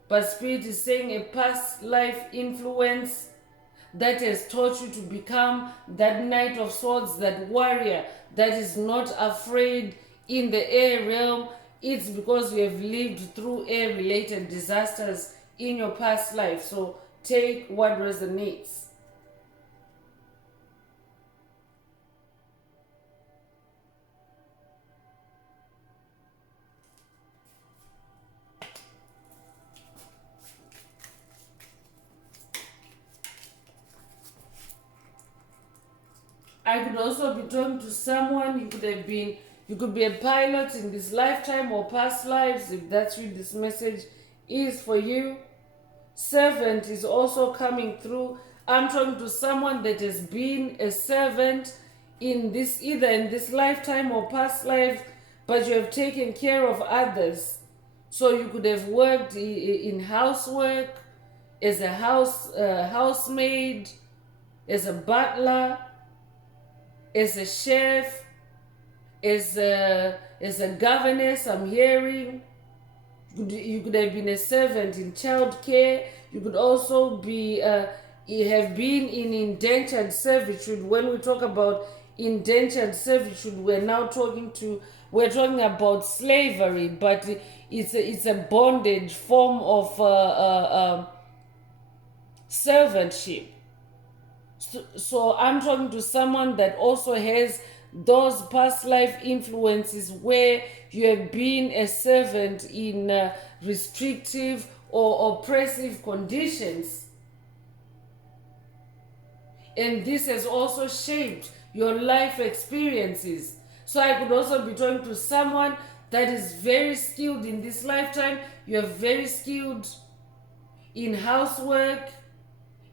But Spirit is saying a past life influence that has taught you to become that Knight of Swords, that warrior that is not afraid in the air realm. It's because you have lived through air-related disasters in your past life. So take what resonates. I could also be talking to someone. You could be a pilot in this lifetime or past lives. If that's you, this message is for you. Servant is also coming through. I'm talking to someone that has been a servant in this, either in this lifetime or past lives, but you have taken care of others. So you could have worked in housework, as a housemaid, as a butler, as a chef, as a governess. I'm hearing you could have been a servant in childcare. You could also be have been in indentured servitude. When we talk about indentured servitude, we're talking about slavery, but it's a bondage form of servantship. So I'm talking to someone that also has those past life influences where you have been a servant in restrictive or oppressive conditions. And this has also shaped your life experiences. So I could also be talking to someone that is very skilled in this lifetime. You're very skilled in housework,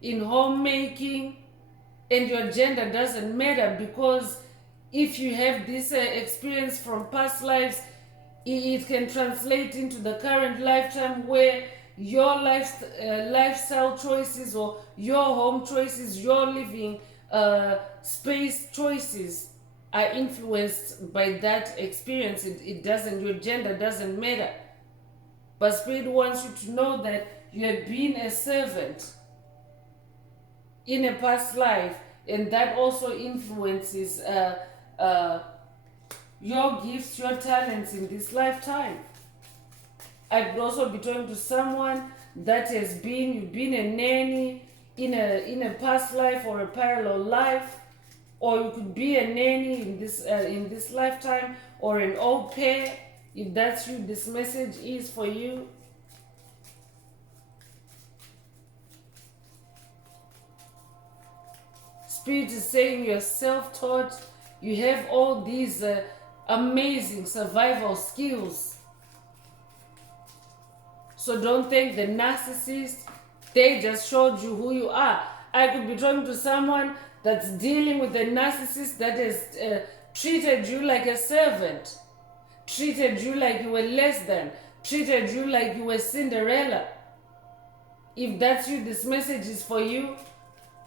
in homemaking, and your gender doesn't matter, because if you have this experience from past lives, it can translate into the current lifetime where your lifestyle choices or your home choices, your living space choices are influenced by that experience. It doesn't, your gender doesn't matter. But Spirit wants you to know that you have been a servant in a past life, and that also influences your gifts, your talents in this lifetime. I could also be talking to someone that you've been a nanny in a past life or a parallel life, or you could be a nanny in this lifetime, or an au pair. If that's you, this message is for you. Spirit is saying you're self-taught. You have all these amazing survival skills. So don't think the narcissist, they just showed you who you are. I could be talking to someone that's dealing with a narcissist that has treated you like a servant, treated you like you were less than, treated you like you were Cinderella. If that's you, this message is for you.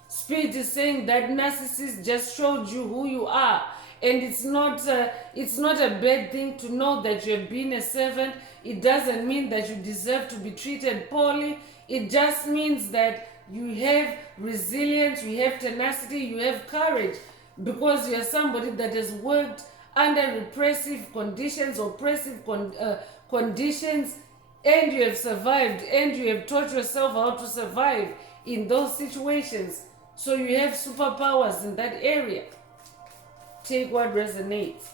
Spirit is saying that narcissist just showed you who you are, and it's not a bad thing to know that you have been a servant. It doesn't mean that you deserve to be treated poorly. It just means that you have resilience, you have tenacity, you have courage, because you are somebody that has worked under repressive conditions, oppressive conditions, and you have survived, and you have taught yourself how to survive in those situations. So you have superpowers in that area. Take what resonates.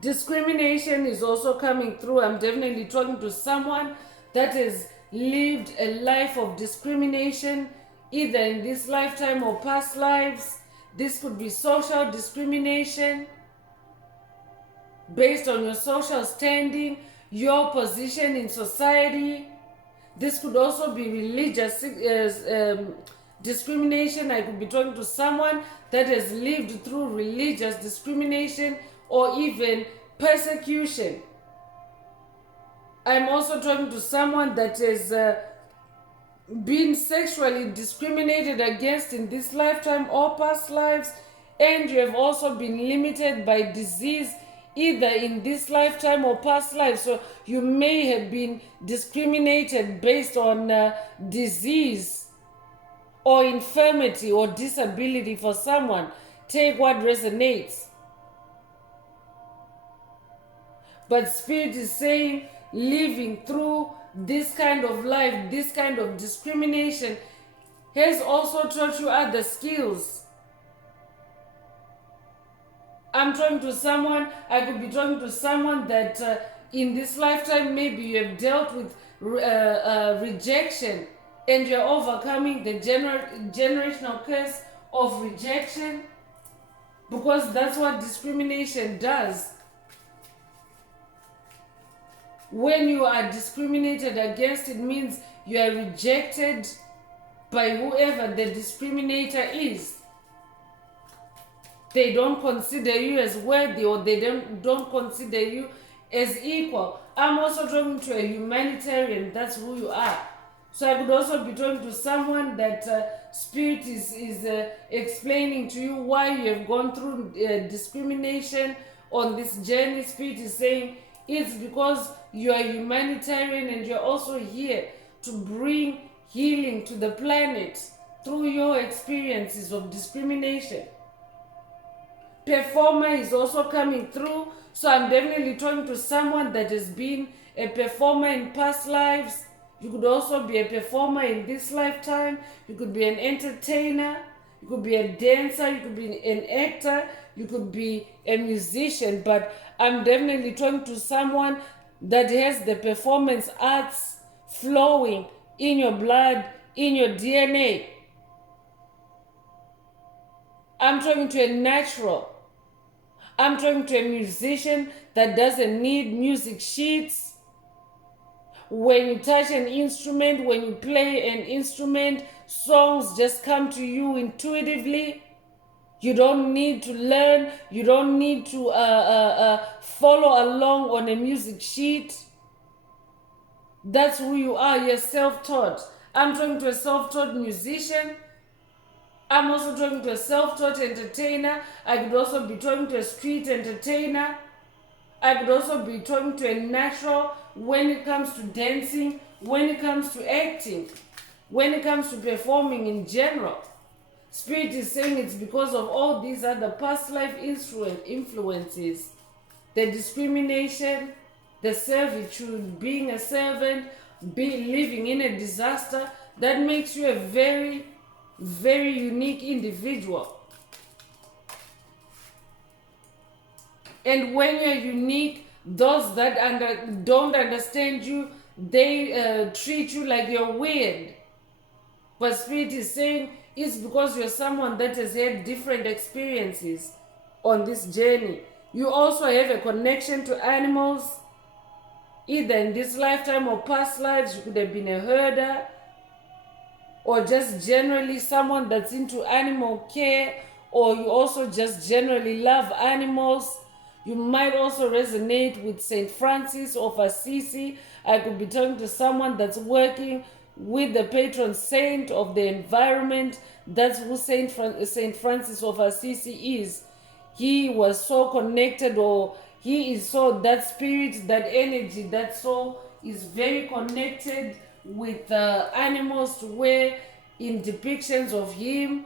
Discrimination is also coming through. I'm definitely talking to someone that has lived a life of discrimination, either in this lifetime or past lives. This could be social discrimination. based on your social standing, your position in society. This could also be religious discrimination. I could be talking to someone that has lived through religious discrimination or even persecution. I'm also talking to someone that has been sexually discriminated against in this lifetime or past lives, and you have also been limited by disease either in this lifetime or past lives. So you may have been discriminated based on disease or infirmity or disability for someone. Take what resonates. But Spirit is saying, living through this kind of life, this kind of discrimination, has also taught you other skills. I'm talking to someone, I could be talking to someone that in this lifetime maybe you have dealt with rejection, and you're overcoming the generational curse of rejection, because that's what discrimination does. When you are discriminated against, it means you are rejected by whoever the discriminator is. They don't consider you as worthy, or they don't consider you as equal. I'm also talking to a humanitarian. That's who you are. So I could also be talking to someone that Spirit is explaining to you why you have gone through discrimination on this journey. Spirit is saying it's because you are humanitarian, and you're also here to bring healing to the planet through your experiences of discrimination. Performer is also coming through. So I'm definitely talking to someone that has been a performer in past lives. You could also be a performer in this lifetime. You could be an entertainer. You could be a dancer. You could be an actor. You could be a musician. But I'm definitely talking to someone that has the performance arts flowing in your blood, in your DNA. I'm talking to a natural. I'm talking to a musician that doesn't need music sheets. When you touch an instrument, when you play an instrument, songs just come to you intuitively. You don't need to learn. You don't need to follow along on a music sheet. That's who you are. You're self-taught. I'm talking to a self-taught musician. I'm also talking to a self-taught entertainer. I could also be talking to a street entertainer. I could also be talking to a natural when it comes to dancing, when it comes to acting, when it comes to performing in general. Spirit is saying it's because of all these other past life influences. The discrimination, the servitude, being a servant, living in a disaster, that makes you a very, very unique individual. And when you're unique, those that don't understand you, they treat you like you're weird. But Spirit is saying it's because you're someone that has had different experiences on this journey. You also have a connection to animals, either in this lifetime or past lives. You could have been a herder, or just generally someone that's into animal care, or you also just generally love animals. You might also resonate with Saint Francis of Assisi. I could be talking to someone that's working with the patron saint of the environment. That's who Saint Francis of Assisi is. He was so connected, or he is so, that spirit, that energy, that soul is very connected with animals, to where in depictions of him,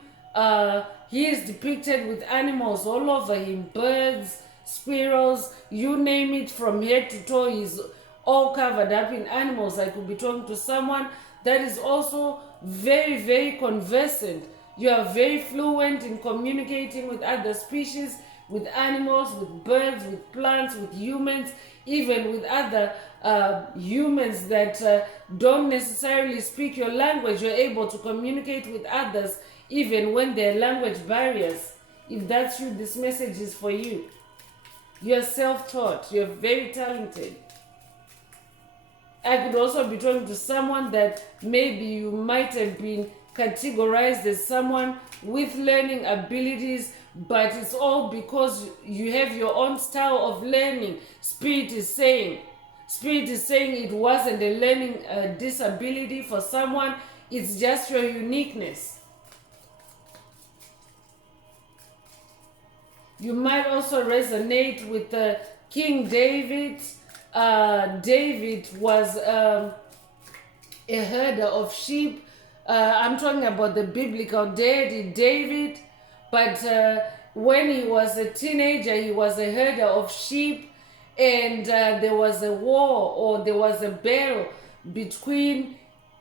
he is depicted with animals all over him, birds, squirrels, you name it, from head to toe, he's all covered up in animals. I could be talking to someone that is also very, very conversant. You are very fluent in communicating with other species, with animals, with birds, with plants, with humans, even with other humans that don't necessarily speak your language. You're able to communicate with others even when there are language barriers. If that's you, this message is for you. You're self-taught. You're very talented. I could also be talking to someone that maybe you might have been categorized as someone with learning abilities, but it's all because you have your own style of learning. Spirit is saying it wasn't a learning disability for someone, it's just your uniqueness. You might also resonate with King David. David was a herder of sheep. I'm talking about the biblical deity David, but when he was a teenager, he was a herder of sheep, and there was a war, or there was a battle between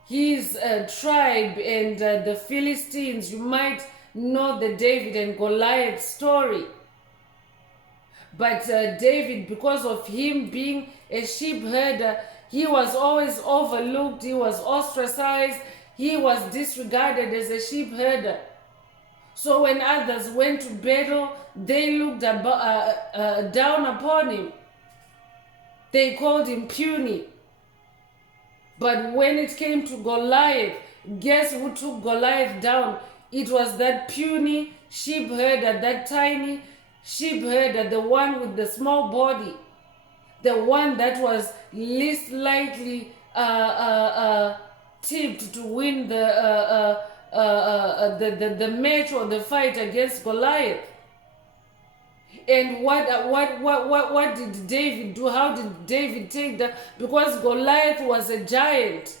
his tribe and the Philistines. You might know the David and Goliath story. But David, because of him being a sheep herder, he was always overlooked, he was ostracized, he was disregarded as a sheep herder. So when others went to battle, they looked down upon him. They called him puny. But when it came to Goliath, guess who took Goliath down? It was that puny sheep herder, that tiny sheep herder, the one with the small body, the one that was least likely tipped to win the match or the fight against Goliath. And what did David do? How did David take that? Because Goliath was a giant.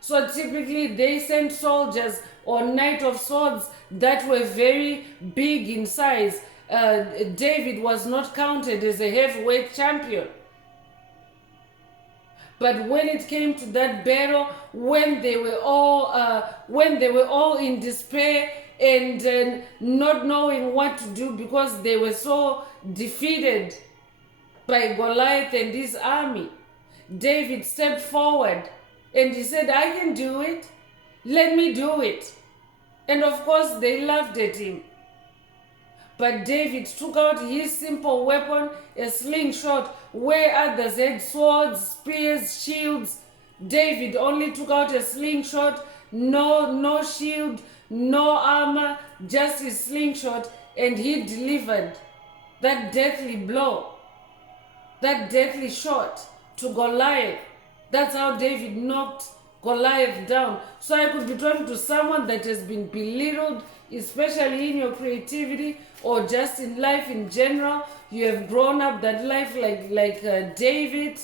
So typically they sent soldiers or knight of swords that were very big in size. David was not counted as a heavyweight champion. But when it came to that battle, when they were all in despair and not knowing what to do because they were so defeated by Goliath and his army, David stepped forward and he said, I can do it. Let me do it. And of course, they laughed at him. But David took out his simple weapon, a slingshot, where others had swords, spears, shields. David only took out a slingshot, no shield, no armor, just his slingshot, and he delivered that deathly blow, that deathly shot to Goliath. That's how David knocked Goliath down. So I could be talking to someone that has been belittled, especially in your creativity or just in life in general. You have grown up that life like David,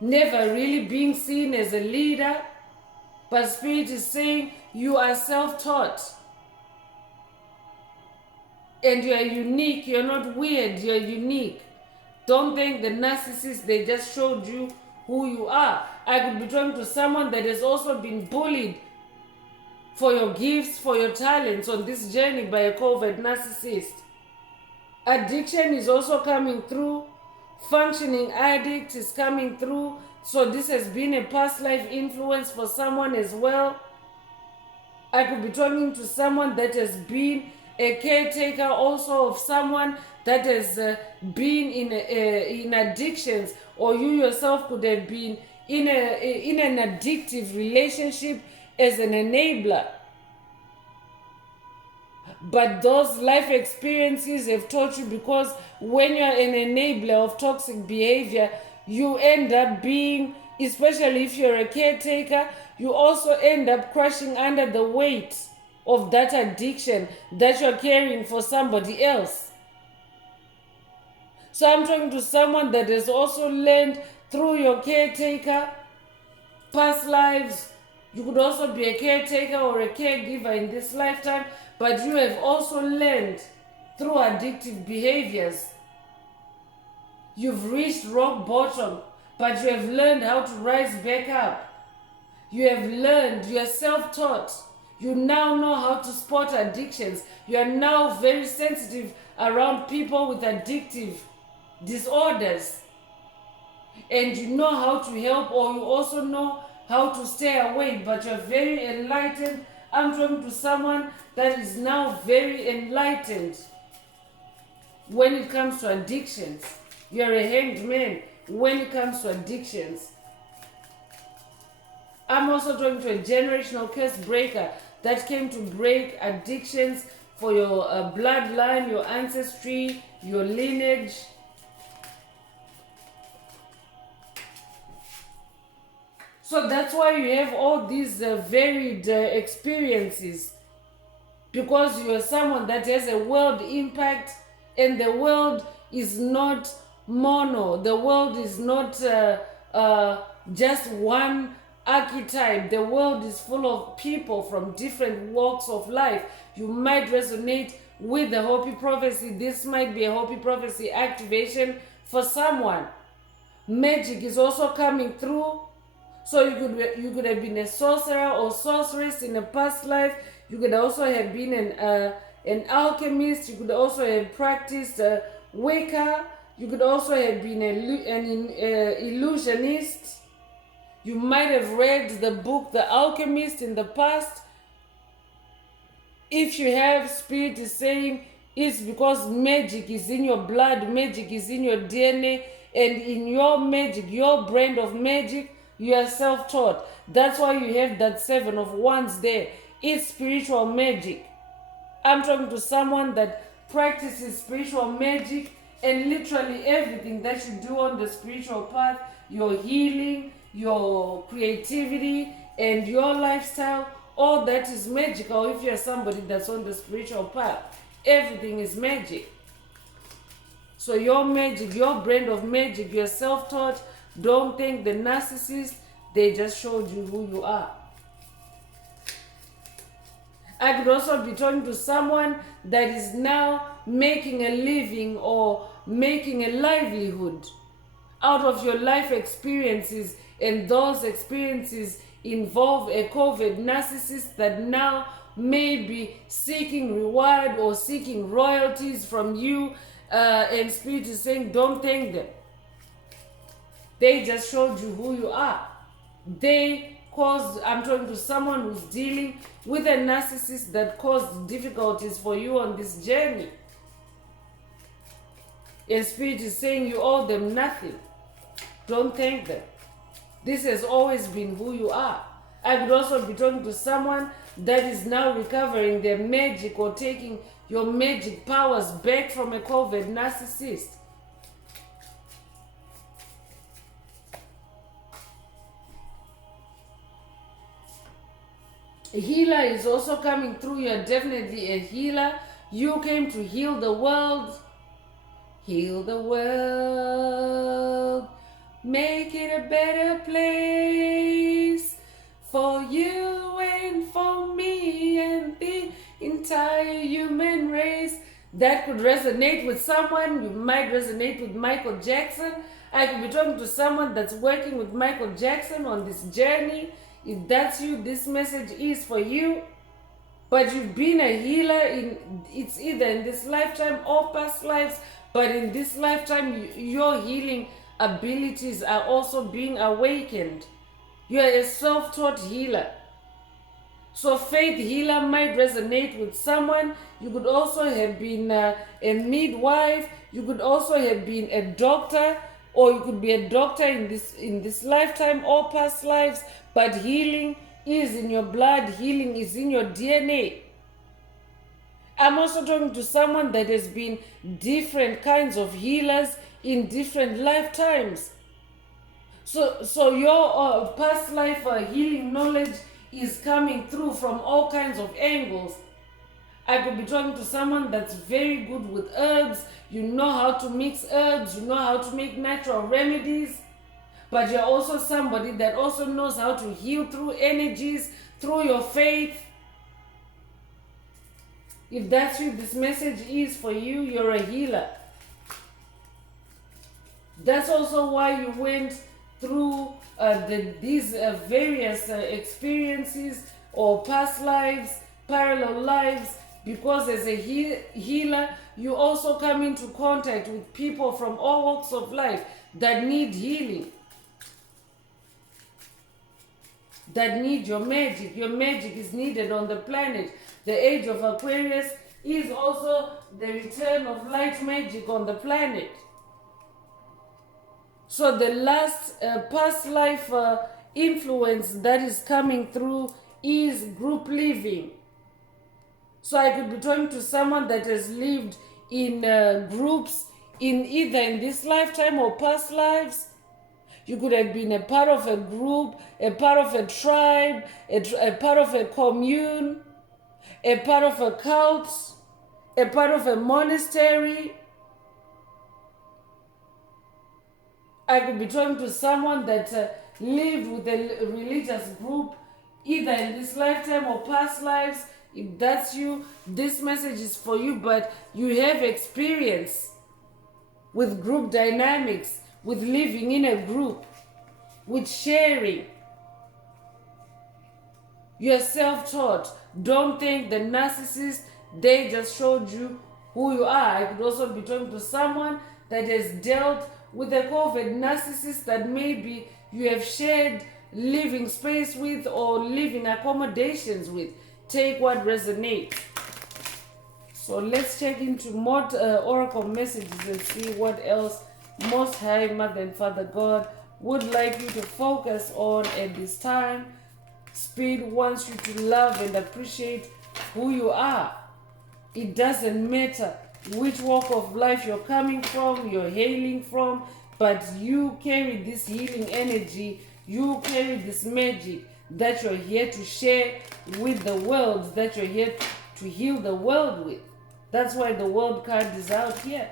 never really being seen as a leader. But Spirit is saying you are self-taught. And you are unique. You're not weird. You're unique. Don't think the narcissist, they just showed you who you are. I could be talking to someone that has also been bullied for your gifts, for your talents on this journey by a covert narcissist. Addiction is also coming through. Functioning addict is coming through. So this has been a past life influence for someone as well. I could be talking to someone that has been a caretaker also of someone that has been in addictions, or you yourself could have been in an addictive relationship as an enabler. But those life experiences have taught you, because when you're an enabler of toxic behavior, you end up being, especially if you're a caretaker, you also end up crushing under the weight of that addiction that you're carrying for somebody else. So I'm talking to someone that has also learned through your caretaker past lives. You could also be a caretaker or a caregiver in this lifetime, but you have also learned through addictive behaviors. You've reached rock bottom, but you have learned how to rise back up. You have learned, you are self-taught. You now know how to spot addictions. You are now very sensitive around people with addictive disorders. And you know how to help, or you also know how to stay away, but you're very enlightened. I'm talking to someone that is now very enlightened. when it comes to addictions. You're a hanged man when it comes to addictions. I'm also talking to a generational curse breaker that came to break addictions for your bloodline, your ancestry, your lineage. So that's why you have all these varied experiences, because you are someone that has a world impact, and the world is not mono. The world is not just one archetype. The world is full of people from different walks of life. You might resonate with the Hopi prophecy. This might be a Hopi prophecy activation for someone. Magic is also coming through. So you could have been a sorcerer or sorceress in a past life. You could also have been an alchemist. You could also have practiced Wicca. You could also have been an illusionist. You might have read the book The Alchemist in the past. If you have, Spirit is saying it's because magic is in your blood, magic is in your DNA, and in your magic, your brand of magic, you are self-taught. That's why you have that 7 of Wands there. It's spiritual magic. I'm talking to someone that practices spiritual magic, and literally everything that you do on the spiritual path, your healing, your creativity, and your lifestyle, all that is magical. If you're somebody that's on the spiritual path, everything is magic. So your magic, your brand of magic, you're self-taught. Don't thank the narcissist. They just showed you who you are. I could also be talking to someone that is now making a living or making a livelihood out of your life experiences, and those experiences involve a covert narcissist that now may be seeking reward or seeking royalties from you, and Spirit is saying don't thank them. They just showed you who you are. I'm talking to someone who's dealing with a narcissist that caused difficulties for you on this journey. And Spirit is saying you owe them nothing. Don't thank them. This has always been who you are. I could also be talking to someone that is now recovering their magic or taking your magic powers back from a covert narcissist. A healer is also coming through. You're definitely a healer. You came to heal the world. Heal the world. Make it a better place for you and for me and the entire human race. That could resonate with someone. You might resonate with Michael Jackson. I could be talking to someone that's working with Michael Jackson on this journey. If that's you, this message is for you. But you've been a healer it's either in this lifetime or past lives. But in this lifetime, your healing abilities are also being awakened. You are a self-taught healer. So faith healer might resonate with someone. You could also have been a midwife. You could also have been a doctor, or you could be a doctor in this lifetime or past lives. But healing is in your blood. Healing is in your DNA. I'm also talking to someone that has been different kinds of healers in different lifetimes. So your past life healing knowledge is coming through from all kinds of angles. I could be talking to someone that's very good with herbs. You know how to mix herbs. You know how to make natural remedies. But you're also somebody that also knows how to heal through energies, through your faith. If that's you, this message is for you. You're a healer. That's also why you went through these various experiences or past lives, parallel lives, because as a healer, you also come into contact with people from all walks of life that need healing, that need your magic. Your magic is needed on the planet. The age of Aquarius is also the return of light magic on the planet. So the last past life influence that is coming through is group living. So I could be talking to someone that has lived in groups in either in this lifetime or past lives. You could have been a part of a group, a part of a tribe, a part of a commune, a part of a cult, a part of a monastery. I could be talking to someone that lived with a religious group either in this lifetime or past lives. If that's you, this message is for you, but you have experience with group dynamics, with living in a group, with sharing. You're self-taught. Don't think the narcissist, they just showed you who you are. I could also be talking to someone that has dealt with a COVID narcissist that maybe you have shared living space with or living accommodations with. Take what resonates. So let's check into more oracle messages and see what else Most High Mother and Father God would like you to focus on at this time. Spirit wants you to love and appreciate who you are. It doesn't matter which walk of life you're coming from, you're hailing from, but you carry this healing energy, you carry this magic that you're here to share with the world, that you're here to heal the world with. That's why the world card is out here.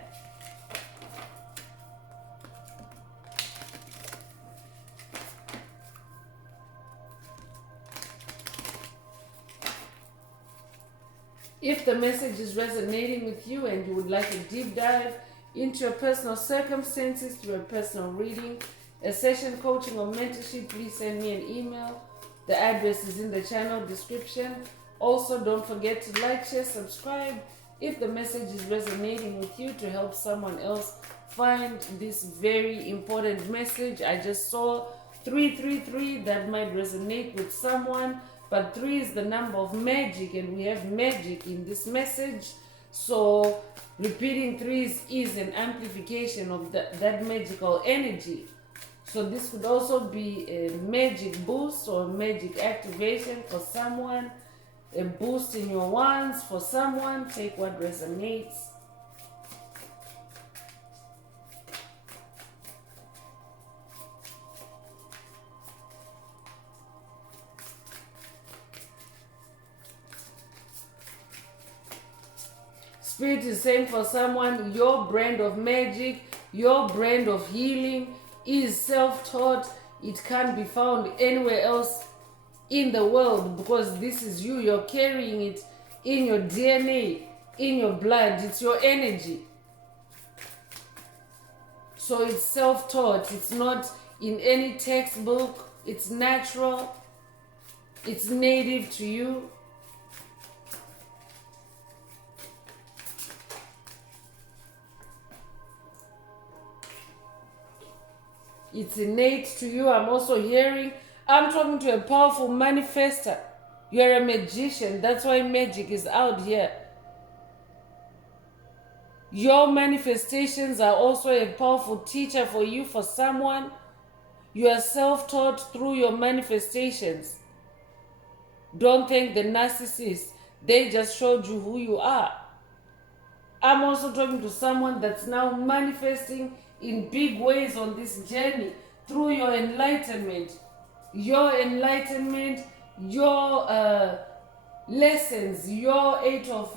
If the message is resonating with you and you would like a deep dive into your personal circumstances through a personal reading, a session, coaching, or mentorship, please send me an email. The address is in the channel description. Also, don't forget to like, share, subscribe if the message is resonating with you to help someone else find this very important message. I just saw 333 that might resonate with someone. But 3 is the number of magic, and we have magic in this message. So repeating 3s is an amplification of that magical energy. So this could also be a magic boost or magic activation for someone, a boost in your wands for someone. Take what resonates. Spirit is saying for someone, your brand of magic, your brand of healing is self-taught. It can't be found anywhere else in the world because this is you. You're carrying it in your DNA, in your blood. It's your energy. So it's self-taught. It's not in any textbook. It's natural. It's native to you. It's innate to you. I'm also hearing, I'm talking to a powerful manifester. You're a magician. That's why magic is out here. Your manifestations are also a powerful teacher for you, for someone. You are self-taught through your manifestations. Don't thank the narcissist. They just showed you who you are. I'm also talking to someone that's now manifesting in big ways on this journey through your enlightenment. Your enlightenment, your lessons, your Eight of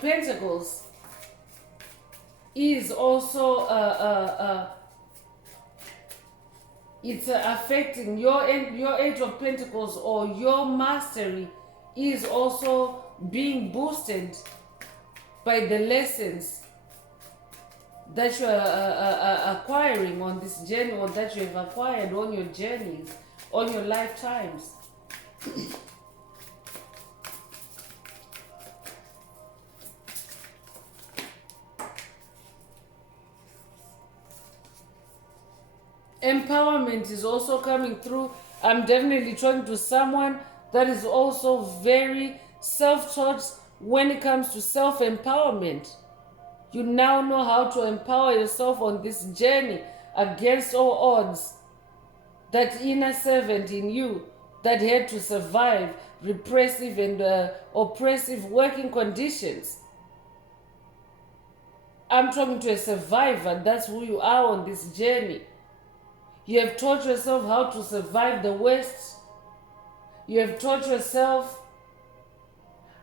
Pentacles is also it's affecting your Eight of Pentacles, or your mastery is also being boosted by the lessons that you are acquiring on this journey, or that you have acquired on your journeys, on your lifetimes. Empowerment is also coming through. I'm definitely talking to someone that is also very self-taught when it comes to self-empowerment. You now know how to empower yourself on this journey against all odds. That inner servant in you that had to survive repressive and oppressive working conditions. I'm talking to a survivor. That's who you are on this journey. You have taught yourself how to survive the West. You have taught yourself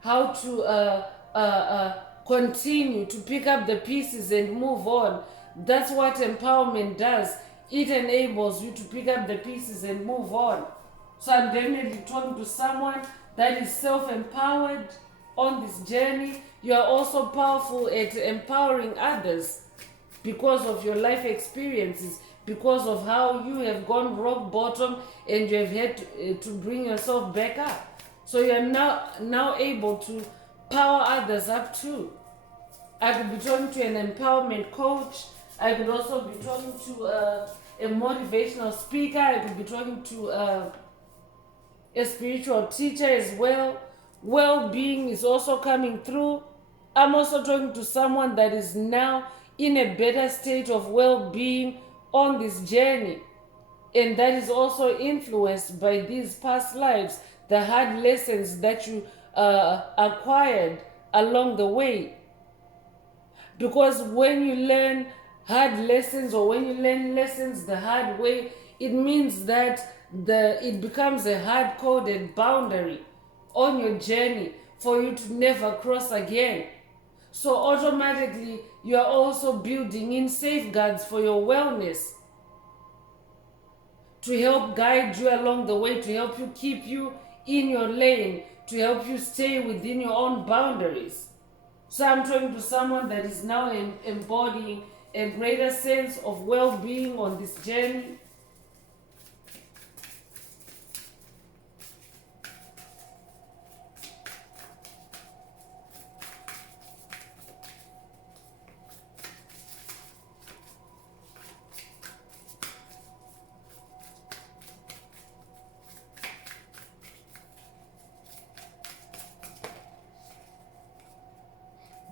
how to continue to pick up the pieces and move on. That's what empowerment does. It enables you to pick up the pieces and move on. So I'm definitely talking to someone that is self-empowered on this journey. You are also powerful at empowering others because of your life experiences, because of how you have gone rock bottom and you have had to bring yourself back up. So you are now able to power others up too. I could be talking to an empowerment coach. I could also be talking to a motivational speaker. I could be talking to a spiritual teacher as well. Well-being is also coming through. I'm also talking to someone that is now in a better state of well-being on this journey. And that is also influenced by these past lives, the hard lessons that you acquired along the way. Because when you learn hard lessons, or when you learn lessons the hard way, it means that it becomes a hard-coded boundary on your journey for you to never cross again. So automatically you are also building in safeguards for your wellness to help guide you along the way, to help you keep you in your lane, to help you stay within your own boundaries. So I'm talking to someone that is now embodying a greater sense of well-being on this journey.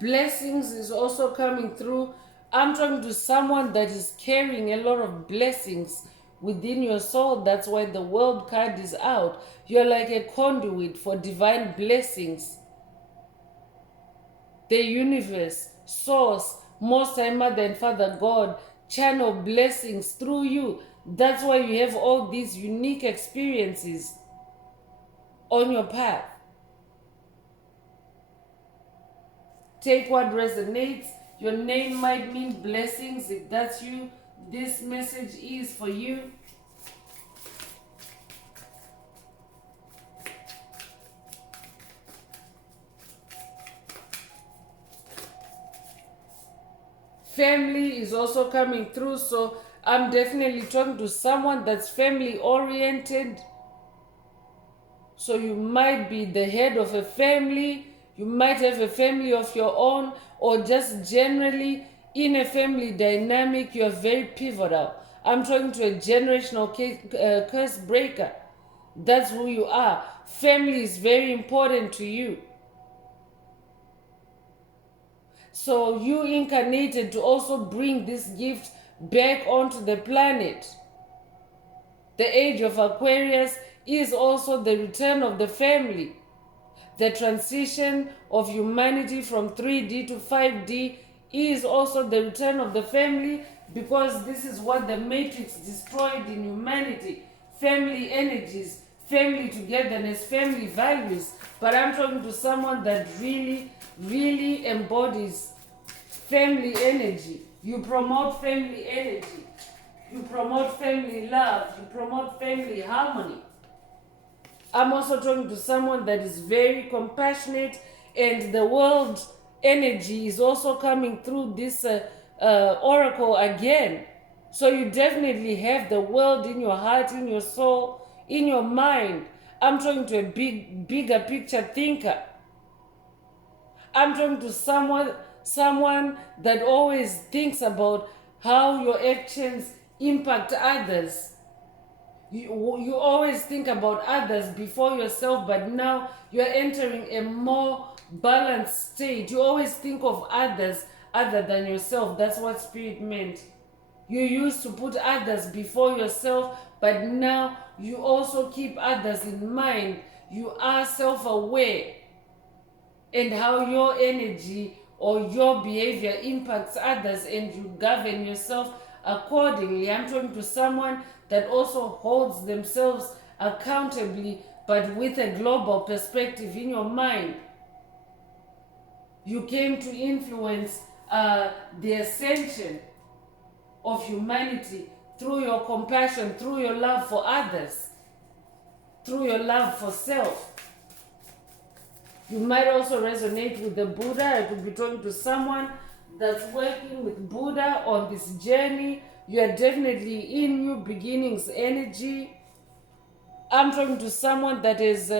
Blessings is also coming through. I'm talking to someone that is carrying a lot of blessings within your soul. That's why the world card is out. You're like a conduit for divine blessings. The universe, source, most high mother and father God channel blessings through you. That's why you have all these unique experiences on your path. Take what resonates. Your name might mean blessings. If that's you, this message is for you. Family is also coming through, so I'm definitely talking to someone that's family oriented. So you might be the head of a family. You might have a family of your own, or just generally in a family dynamic, you are very pivotal. I'm talking to a generational curse breaker. That's who you are. Family is very important to you. So you incarnated to also bring this gift back onto the planet. The age of Aquarius is also the return of the family. The transition of humanity from 3D to 5D is also the return of the family, because this is what the Matrix destroyed in humanity. Family energies, family togetherness, family values. But I'm talking to someone that really, really embodies family energy. You promote family energy. You promote family love. You promote family harmony. I'm also talking to someone that is very compassionate, and the world energy is also coming through this oracle again. So you definitely have the world in your heart, in your soul, in your mind. I'm talking to a bigger picture thinker. I'm talking to someone that always thinks about how your actions impact others. You always think about others before yourself, but now you're entering a more balanced state. You always think of others other than yourself. That's what spirit meant. You used to put others before yourself, but now you also keep others in mind. You are self-aware and how your energy or your behavior impacts others, and you govern yourself accordingly. I'm talking to someone that also holds themselves accountably, but with a global perspective in your mind. You came to influence the ascension of humanity through your compassion, through your love for others, through your love for self. You might also resonate with the Buddha. I could be talking to someone that's working with Buddha on this journey. You are definitely in new beginnings energy. I'm talking to someone that has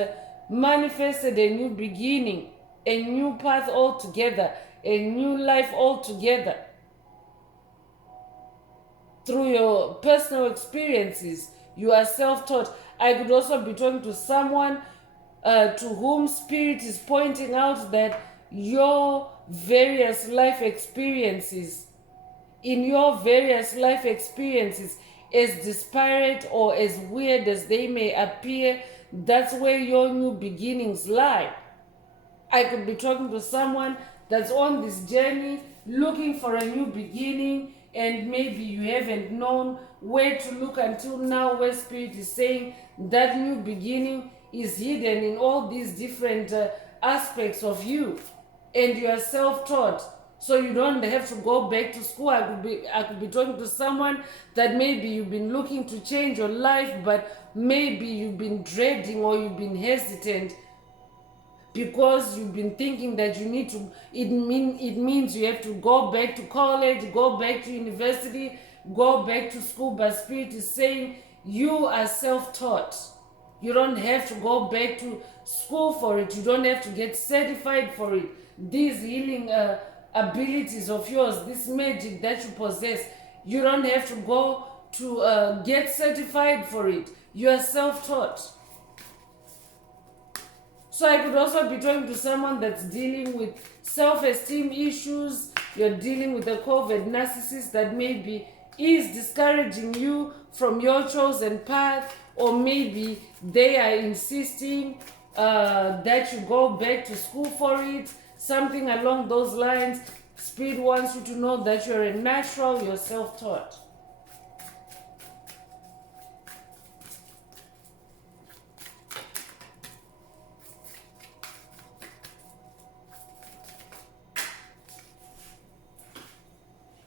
manifested a new beginning, a new path altogether, a new life altogether. Through your personal experiences, you are self-taught. I could also be talking to someone to whom spirit is pointing out that your various life experiences, as disparate or as weird as they may appear, that's where your new beginnings lie. I could be talking to someone that's on this journey looking for a new beginning, and maybe you haven't known where to look until now, where spirit is saying that new beginning is hidden in all these different aspects of you, and you are self-taught, so you don't have to go back to school. I could be talking to someone that maybe you've been looking to change your life, but maybe you've been dreading or you've been hesitant because you've been thinking that you need to, it means you have to go back to college, go back to university, go back to school. But spirit is saying you are self-taught. You don't have to go back to school for it. You don't have to get certified for it. These healing abilities of yours, this magic that you possess, you don't have to go to get certified for it. You are self-taught. So I could also be talking to someone that's dealing with self-esteem issues. You're dealing with a covert narcissist that maybe is discouraging you from your chosen path, or maybe they are insisting that you go back to school for it, something along those lines. Spirit wants you to know that you're a natural, you're self-taught.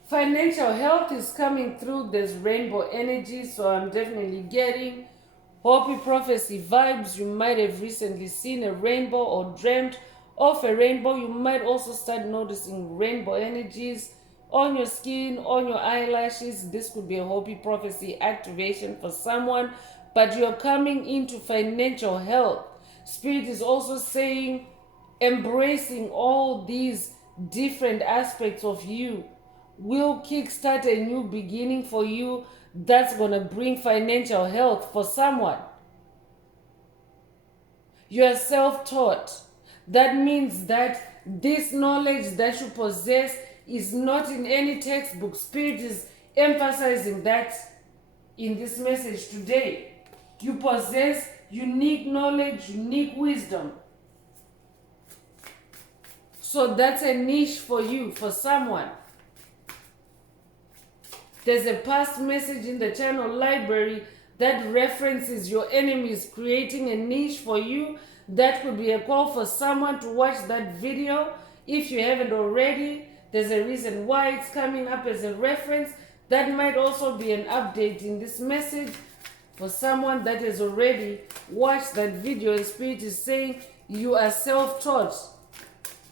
Financial health is coming through. There's rainbow energy, so I'm definitely getting Hopi prophecy vibes. You might have recently seen a rainbow or dreamt of a rainbow. You might also start noticing rainbow energies on your skin, on your eyelashes. This could be a Hopi prophecy activation for someone, but you're coming into financial health. Spirit is also saying embracing all these different aspects of you will kickstart a new beginning for you that's going to bring financial health for someone. You are self-taught. That means that this knowledge that you possess is not in any textbook. Spirit is emphasizing that in this message today. You possess unique knowledge, unique wisdom. So that's a niche for you, for someone. There's a past message in the channel library that references your enemies creating a niche for you. That could be a call for someone to watch that video. If you haven't already, there's a reason why it's coming up as a reference. That might also be an update in this message for someone that has already watched that video, and Spirit is saying you are self-taught.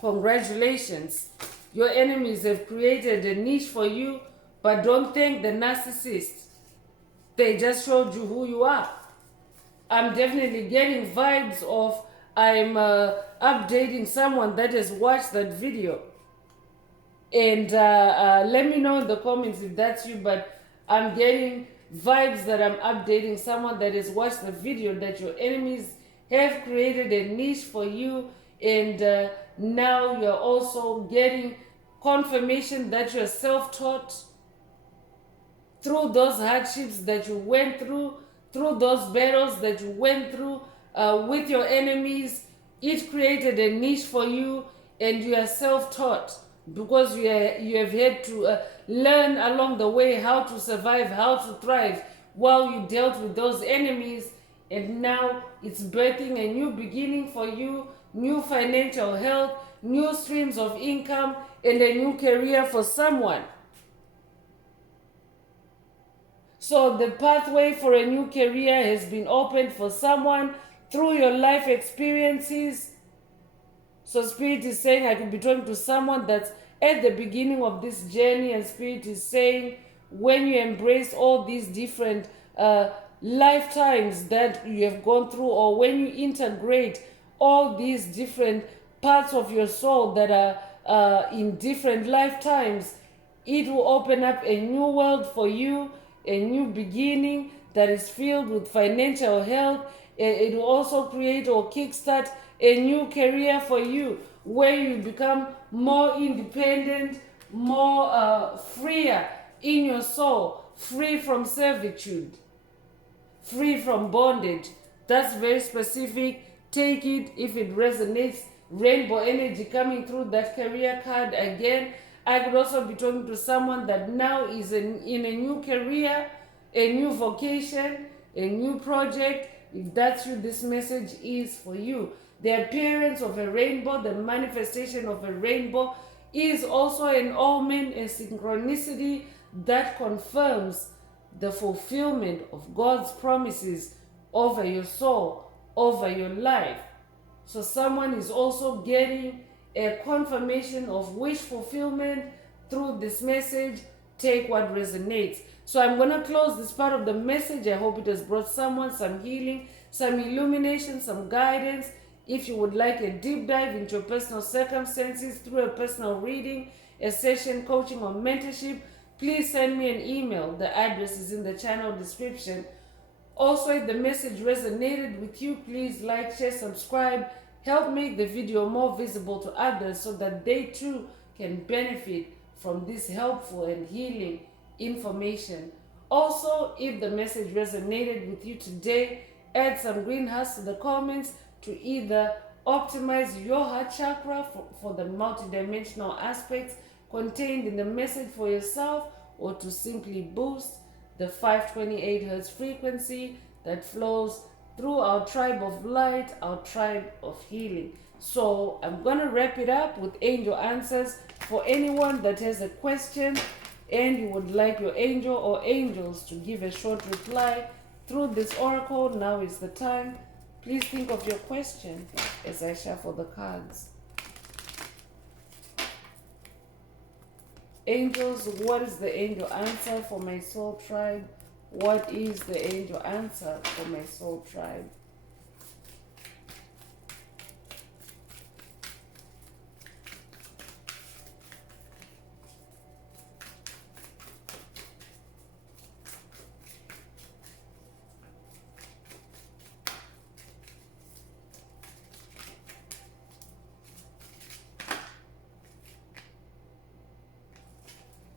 Congratulations. Your enemies have created a niche for you. But don't thank the narcissist. They just showed you who you are. I'm definitely getting vibes of I'm updating someone that has watched that video. And let me know in the comments if that's you. But I'm getting vibes that I'm updating someone that has watched the video, that your enemies have created a niche for you, and now you're also getting confirmation that you're self-taught through those hardships that you went through those battles that you went through with your enemies. It created a niche for you, and you are self-taught because you have had to learn along the way how to survive, how to thrive while you dealt with those enemies. And now it's birthing a new beginning for you, new financial health, new streams of income, and a new career for someone. So the pathway for a new career has been opened for someone through your life experiences. So Spirit is saying, I could be talking to someone that's at the beginning of this journey, and Spirit is saying, when you embrace all these different lifetimes that you have gone through, or when you integrate all these different parts of your soul that are in different lifetimes, it will open up a new world for you, a new beginning that is filled with financial health. It will also create or kickstart a new career for you where you become more independent, more freer in your soul, free from servitude, free from bondage. That's very specific. Take it if it resonates. Rainbow energy coming through that career card again. I could also be talking to someone that now is in a new career, a new vocation, a new project. If that's you, this message is for you. The appearance of a rainbow, the manifestation of a rainbow, is also an omen, a synchronicity that confirms the fulfillment of God's promises over your soul, over your life. So someone is also getting a confirmation of wish fulfillment through this message. Take what resonates. So I'm going to close this part of the message. I hope it has brought someone some healing, some illumination, some guidance. If you would like a deep dive into your personal circumstances through a personal reading, a session, coaching, or mentorship, please send me an email. The address is in the channel description. Also, if the message resonated with you, please like, share, subscribe. Help make the video more visible to others so that they too can benefit from this helpful and healing information. Also, if the message resonated with you today, add some green hearts to the comments to either optimize your heart chakra for the multidimensional aspects contained in the message for yourself, or to simply boost the 528 Hz frequency that flows through our tribe of light, our tribe of healing. So I'm going to wrap it up with angel answers. For anyone that has a question and you would like your angel or angels to give a short reply through this oracle, now is the time. Please think of your question as I shuffle the cards. Angels, what is the angel answer for my soul tribe? What is the angel answer for my soul tribe?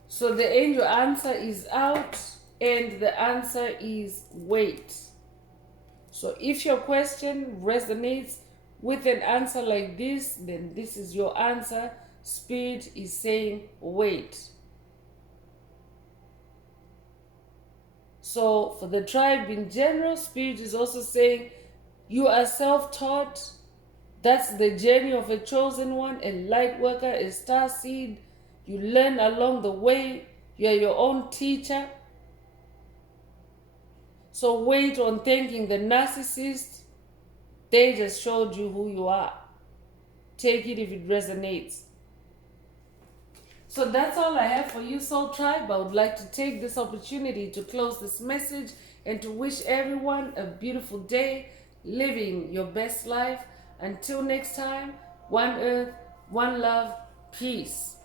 So the angel answer is out, and the answer is wait. So if your question resonates with an answer like this, then this is your answer. Spirit is saying wait. So for the tribe in general, Spirit is also saying you are self-taught. That's the journey of a chosen one, a light worker, a star seed. You learn along the way. You are your own teacher. So wait on thanking the narcissist. They just showed you who you are. Take it if it resonates. So that's all I have for you, Soul Tribe. I would like to take this opportunity to close this message and to wish everyone a beautiful day, living your best life. Until next time, one earth, one love, peace.